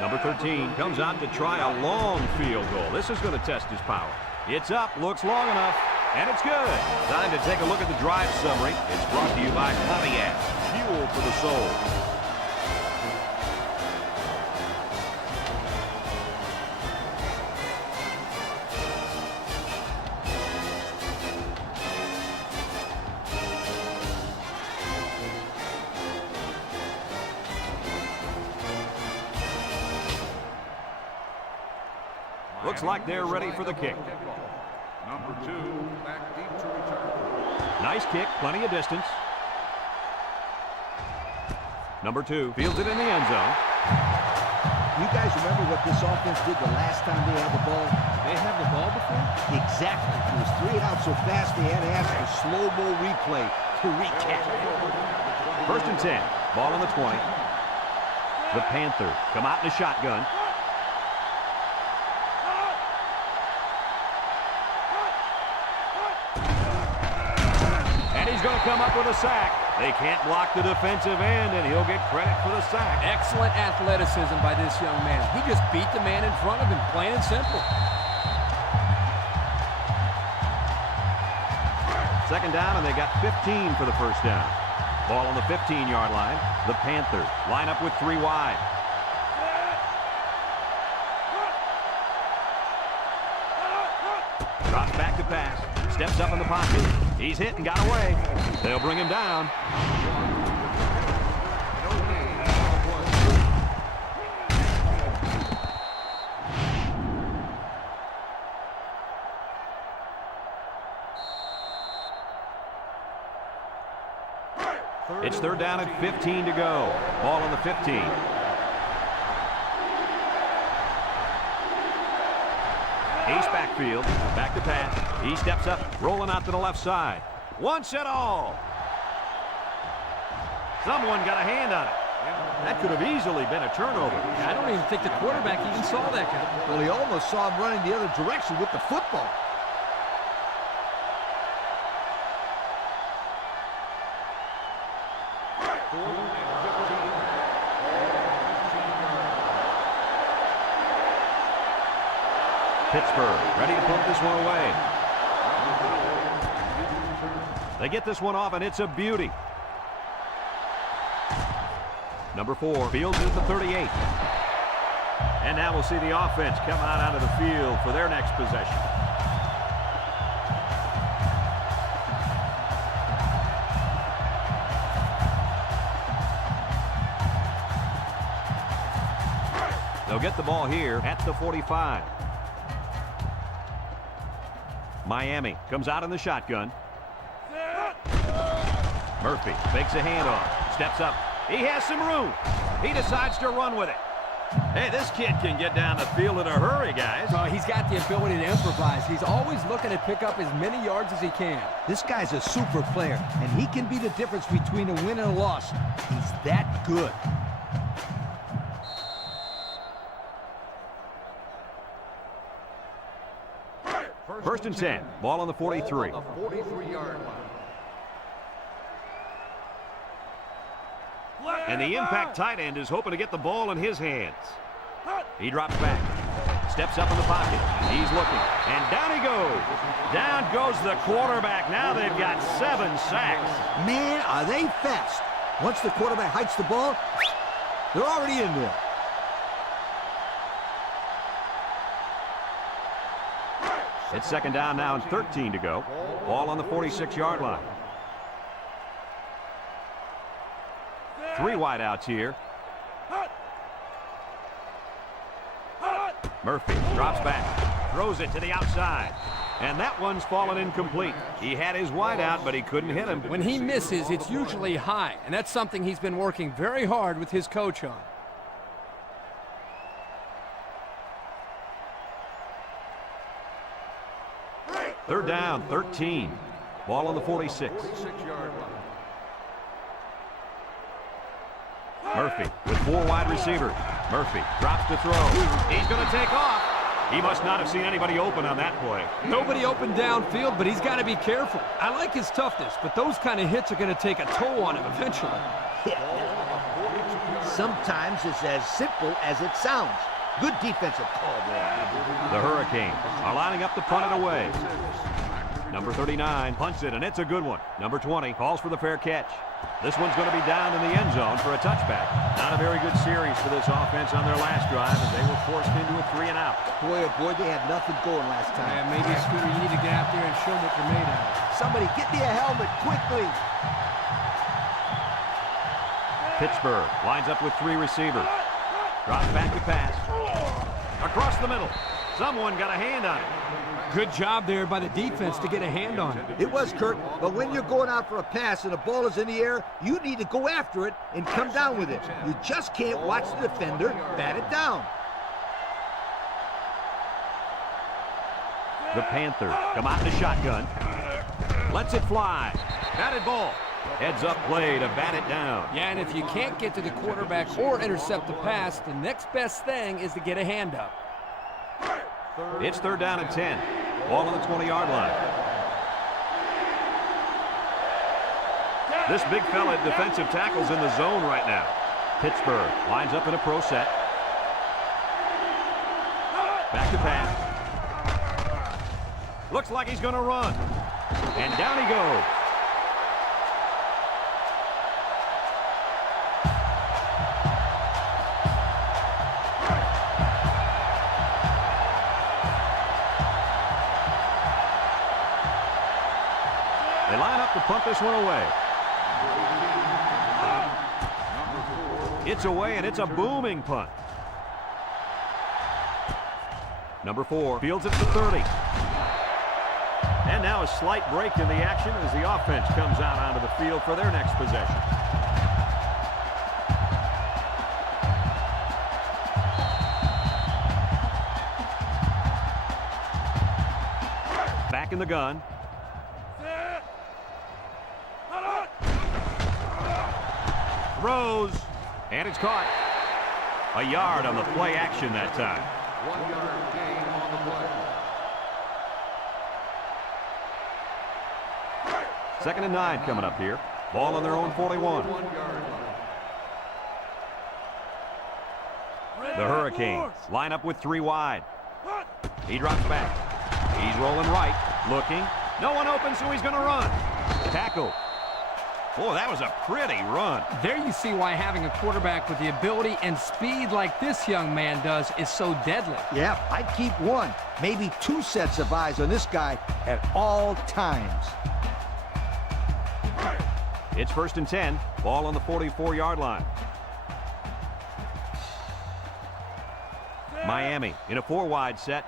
Number 13 comes out to try a long field goal. This is going to test his power. It's up, looks long enough, and it's good. Time to take a look at the drive summary. It's brought to you by Pontiac, fuel for the soul. Looks like they're ready for the kick. Number 2, back deep to return. Nice kick, plenty of distance. Number 2 fields it in the end zone. You guys remember what this offense did the last time they had the ball? They have the ball before? Exactly. It was 3 and out so fast they had to ask for slow-mo replay to recap. First and 10. Ball on the 20. The Panthers come out in a shotgun. And he's going to come up with a sack. They can't block the defensive end, and he'll get credit for the sack. Excellent athleticism by this young man. He just beat the man in front of him, plain and simple. Second down, and they got 15 for the first down. Ball on the 15-yard line. The Panthers line up with 3 wide. Drops back to pass. Steps up in the pocket. He's hit and got away. They'll bring him down. It's third down at 15 to go. Ball on the 15. Ace backfield, back to pass. He steps up, rolling out to the left side. Once and all. Someone got a hand on it. That could have easily been a turnover. I don't even think the quarterback even saw that guy. Well, he almost saw him running the other direction with the football. Pittsburgh ready to put this one away. They get this one off, and it's a beauty. Number 4 fields it at the 38. And now we'll see the offense come out of the field for their next possession. They'll get the ball here at the 45. Miami comes out in the shotgun. Murphy fakes a handoff, steps up. He has some room. He decides to run with it. Hey, this kid can get down the field in a hurry, guys. Oh, he's got the ability to improvise. He's always looking to pick up as many yards as he can. This guy's a super player, and he can be the difference between a win and a loss. He's that good. First and 10. Ball on the 43. 43-yard line. And the impact tight end is hoping to get the ball in his hands. He drops back. Steps up in the pocket. He's looking. And down he goes. Down goes the quarterback. Now they've got 7 sacks. Man, are they fast. Once the quarterback hikes the ball, they're already in there. It's second down now and 13 to go. Ball on the 46-yard line. 3 wideouts here. Murphy drops back, throws it to the outside. And that one's fallen incomplete. He had his wideout, but he couldn't hit him. When he misses, it's usually high, and that's something he's been working very hard with his coach on. Third down, 13. Ball on the 46. Murphy with 4 wide receivers. Murphy drops to throw. He's going to take off. He must not have seen anybody open on that play. Nobody open downfield, but he's got to be careful. I like his toughness, but those kind of hits are going to take a toll on him eventually. Sometimes it's as simple as it sounds. Good defensive call there. The Hurricanes are lining up to punt it away. Number 39 punts it, and it's a good one. Number 20 calls for the fair catch. This one's going to be down in the end zone for a touchback. Not a very good series for this offense on their last drive as they were forced into a 3-and-out. Boy, oh boy, they had nothing going last time. Yeah, maybe, Scooter, you need to get out there and show them what you're made out of. Somebody get me a helmet quickly. Pittsburgh lines up with 3 receivers. Drops back to pass. Across the middle. Someone got a hand on it. Good job there by the defense to get a hand on it. It was, Kirk, but when you're going out for a pass and the ball is in the air, you need to go after it and come down with it. You just can't watch the defender bat it down. The Panthers come out in the shotgun. Lets it fly. Batted ball. Heads up play to bat it down. Yeah, and if you can't get to the quarterback or intercept the pass, the next best thing is to get a hand up. It's third down and 10. Ball on the 20-yard line. This big fella at defensive tackle's in the zone right now. Pittsburgh lines up in a pro set. Back to pass. Looks like he's going to run. And down he goes. They line up to punt this one away. It's away, and it's a booming punt. Number 4 fields it to 30. And now a slight break in the action as the offense comes out onto the field for their next possession. Back in the gun. Throws, and it's caught. A yard on the play action that time. 1-yard gain on the play. Second and 9 coming up here. Ball on their own 41. The Hurricanes line up with 3 wide. He drops back. He's rolling right, looking. No one open, so he's going to run. Tackle. Boy, that was a pretty run. There you see why having a quarterback with the ability and speed like this young man does is so deadly. Yeah, I'd keep 1, maybe 2 sets of eyes on this guy at all times. It's first and 10. Ball on the 44-yard line. Miami in a 4-wide set.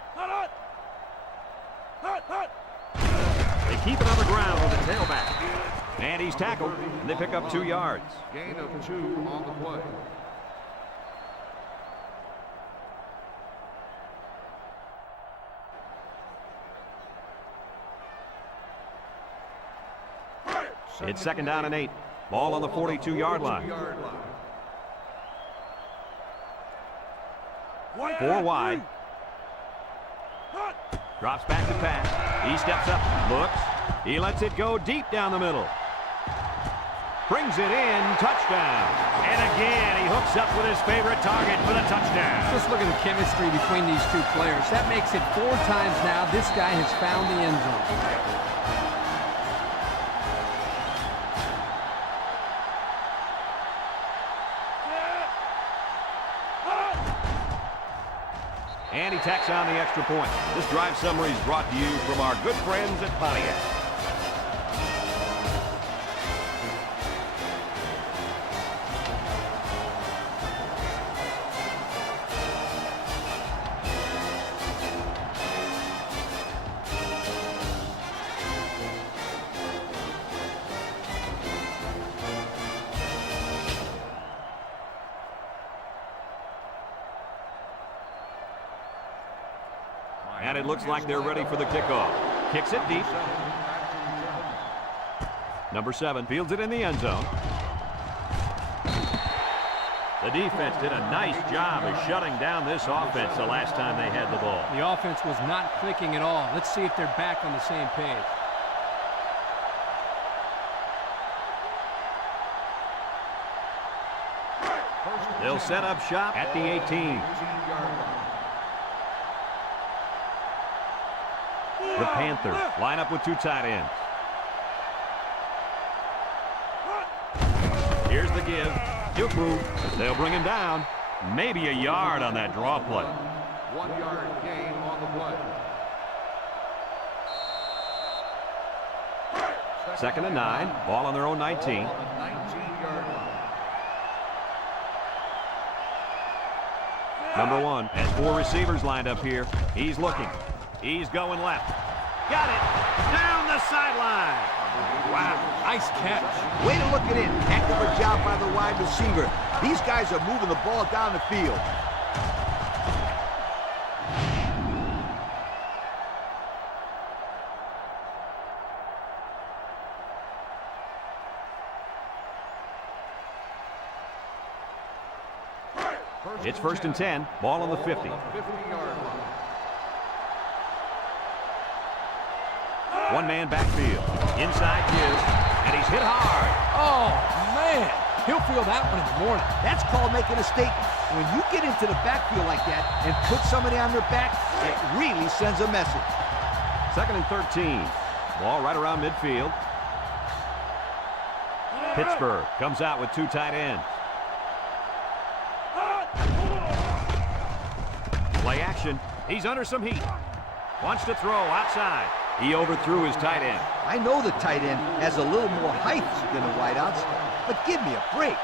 They keep it on the ground with the tailback. And he's tackled, and they pick up 2 yards. Gain of 2 on the play. It's second down and 8. Ball on the 42-yard line. 4 wide. Drops back to pass. He steps up, looks. He lets it go deep down the middle. Brings it in. Touchdown. And again, he hooks up with his favorite target for the touchdown. Just look at the chemistry between these two players. That makes it 4 times now this guy has found the end zone. And he tacks on the extra point. This drive summary is brought to you from our good friends at Pontiac. And it looks like they're ready for the kickoff. Kicks it deep. Number 7 fields it in the end zone. The defense did a nice job of shutting down this offense the last time they had the ball. The offense was not clicking at all. Let's see if they're back on the same page. They'll set up shop at the 18. The Panthers line up with 2 tight ends. Here's the give. Yuku. They'll bring him down. Maybe a yard on that draw play. 1-yard gain on the play. 2nd and 9. Ball on their own 19. 19-yard line. Number 1 has 4 receivers lined up here. He's looking. He's going left. Got it. Down the sideline. Wow, nice catch. Way to look it in. Heck of a job by the wide receiver. These guys are moving the ball down the field. It's 1st and 10. Ball on the 50. 50-yard line. One-man backfield. Inside give. And he's hit hard. Oh, man. He'll feel that one in the morning. That's called making a statement. When you get into the backfield like that and put somebody on their back, it really sends a message. 2nd and 13. Ball right around midfield. Pittsburgh comes out with 2 tight ends. Play action. He's under some heat. Wants to throw outside. He overthrew his tight end. I know the tight end has a little more height than the wideouts, but give me a break.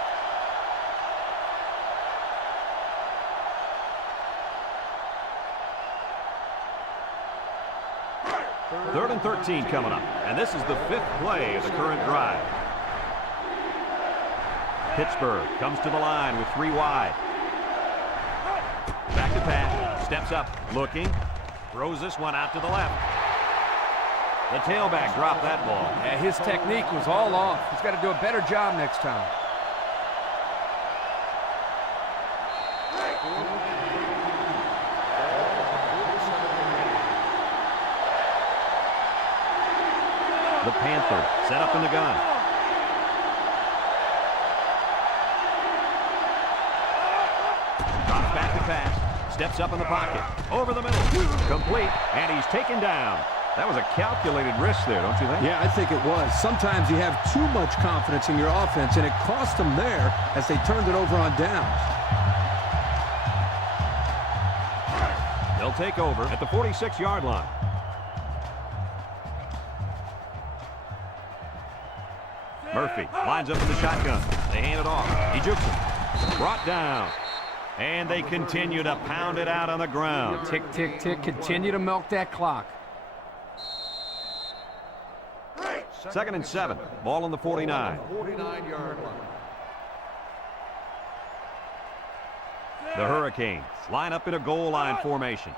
Third and 13 coming up, and this is the 5th play of the current drive. Pittsburgh comes to the line with 3 wide. Back to pass, steps up, looking, throws this one out to the left. The tailback dropped that ball. Yeah, his technique was all off. He's got to do a better job next time. The Panthers set up in the gun. Drops back to pass. Steps up in the pocket. Over the middle. Complete. And he's taken down. That was a calculated risk there, don't you think? Yeah, I think it was. Sometimes you have too much confidence in your offense, and it cost them there as they turned it over on downs. They'll take over at the 46-yard line. Murphy lines up in the shotgun. They hand it off. He jukes it. Brought down. And they continue to pound it out on the ground. Tick, tick, tick. Continue to milk that clock. 2nd and 7. Ball on the 49. 49-yard line. The Hurricanes line up in a goal line formation.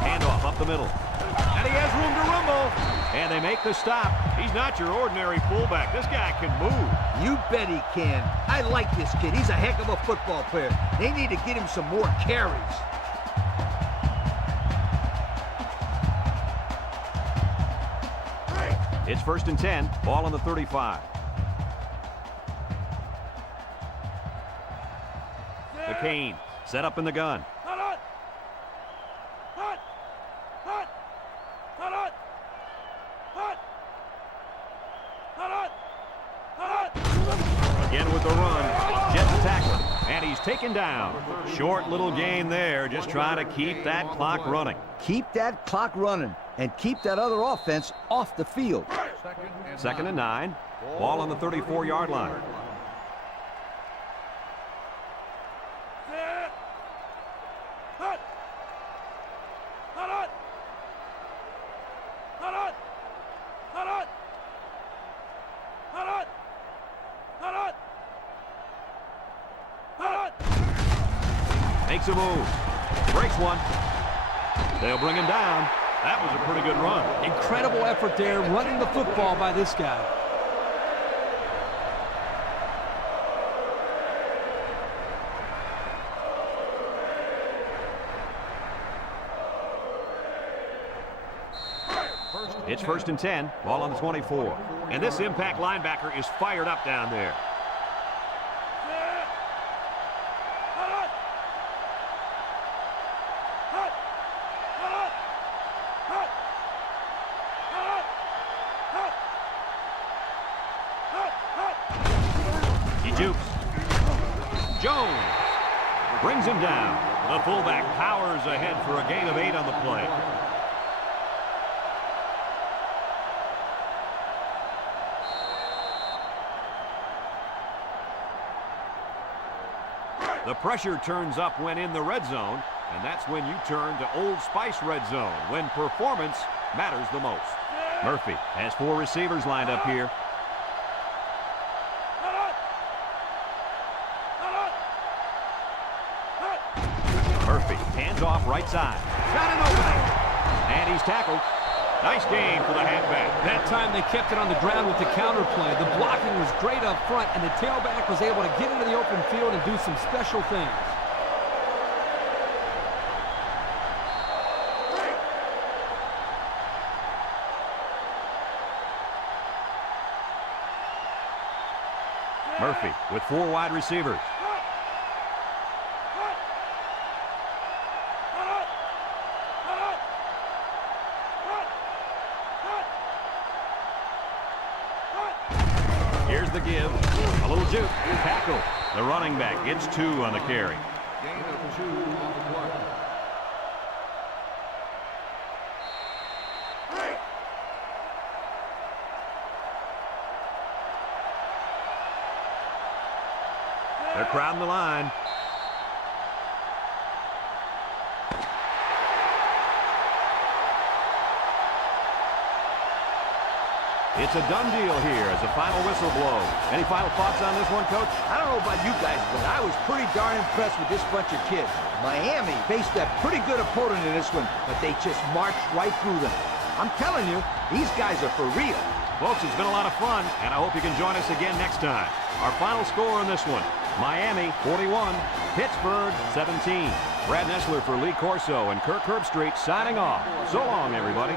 Handoff up the middle. And he has room to rumble. And they make the stop. He's not your ordinary fullback. This guy can move. You bet he can. I like this kid. He's a heck of a football player. They need to get him some more carries. It's 1st and 10. Ball on the 35. The Canes set up in the gun. Again with the run. Jet tackle. And he's taken down. Short little gain there. Just trying to keep that clock running. Keep that clock running and keep that other offense off the field. 2nd and 9. Ball on the 34-yard line. Makes a move. Breaks one. They'll bring him down. That was a pretty good run. Incredible effort there, running the football by this guy. It's 1st and 10. Ball on the 24. And this impact linebacker is fired up down there. He jukes. Jones brings him down. The fullback powers ahead for a gain of 8 on the play. The pressure turns up when in the red zone, and that's when you turn to Old Spice red zone, when performance matters the most. Murphy has 4 receivers lined up here. Murphy hands off right side. Got an opening. And he's tackled. Nice game for the halfback. That time they kept it on the ground with the counter play. The blocking was great up front, and the tailback was able to get into the open field and do some special things. Murphy with 4 wide receivers. Here's the give. A little juke. Tackle. The running back gets 2 on the carry. Gain of 2 on the play. They're crowding the line. It's a done deal here as the final whistle blows. Any final thoughts on this one, Coach? I don't know about you guys, but I was pretty darn impressed with this bunch of kids. Miami faced a pretty good opponent in this one, but they just marched right through them. I'm telling you, these guys are for real. Folks, it's been a lot of fun, and I hope you can join us again next time. Our final score on this one, Miami 41, Pittsburgh 17. Brad Nessler for Lee Corso and Kirk Herbstreit signing off. So long, everybody.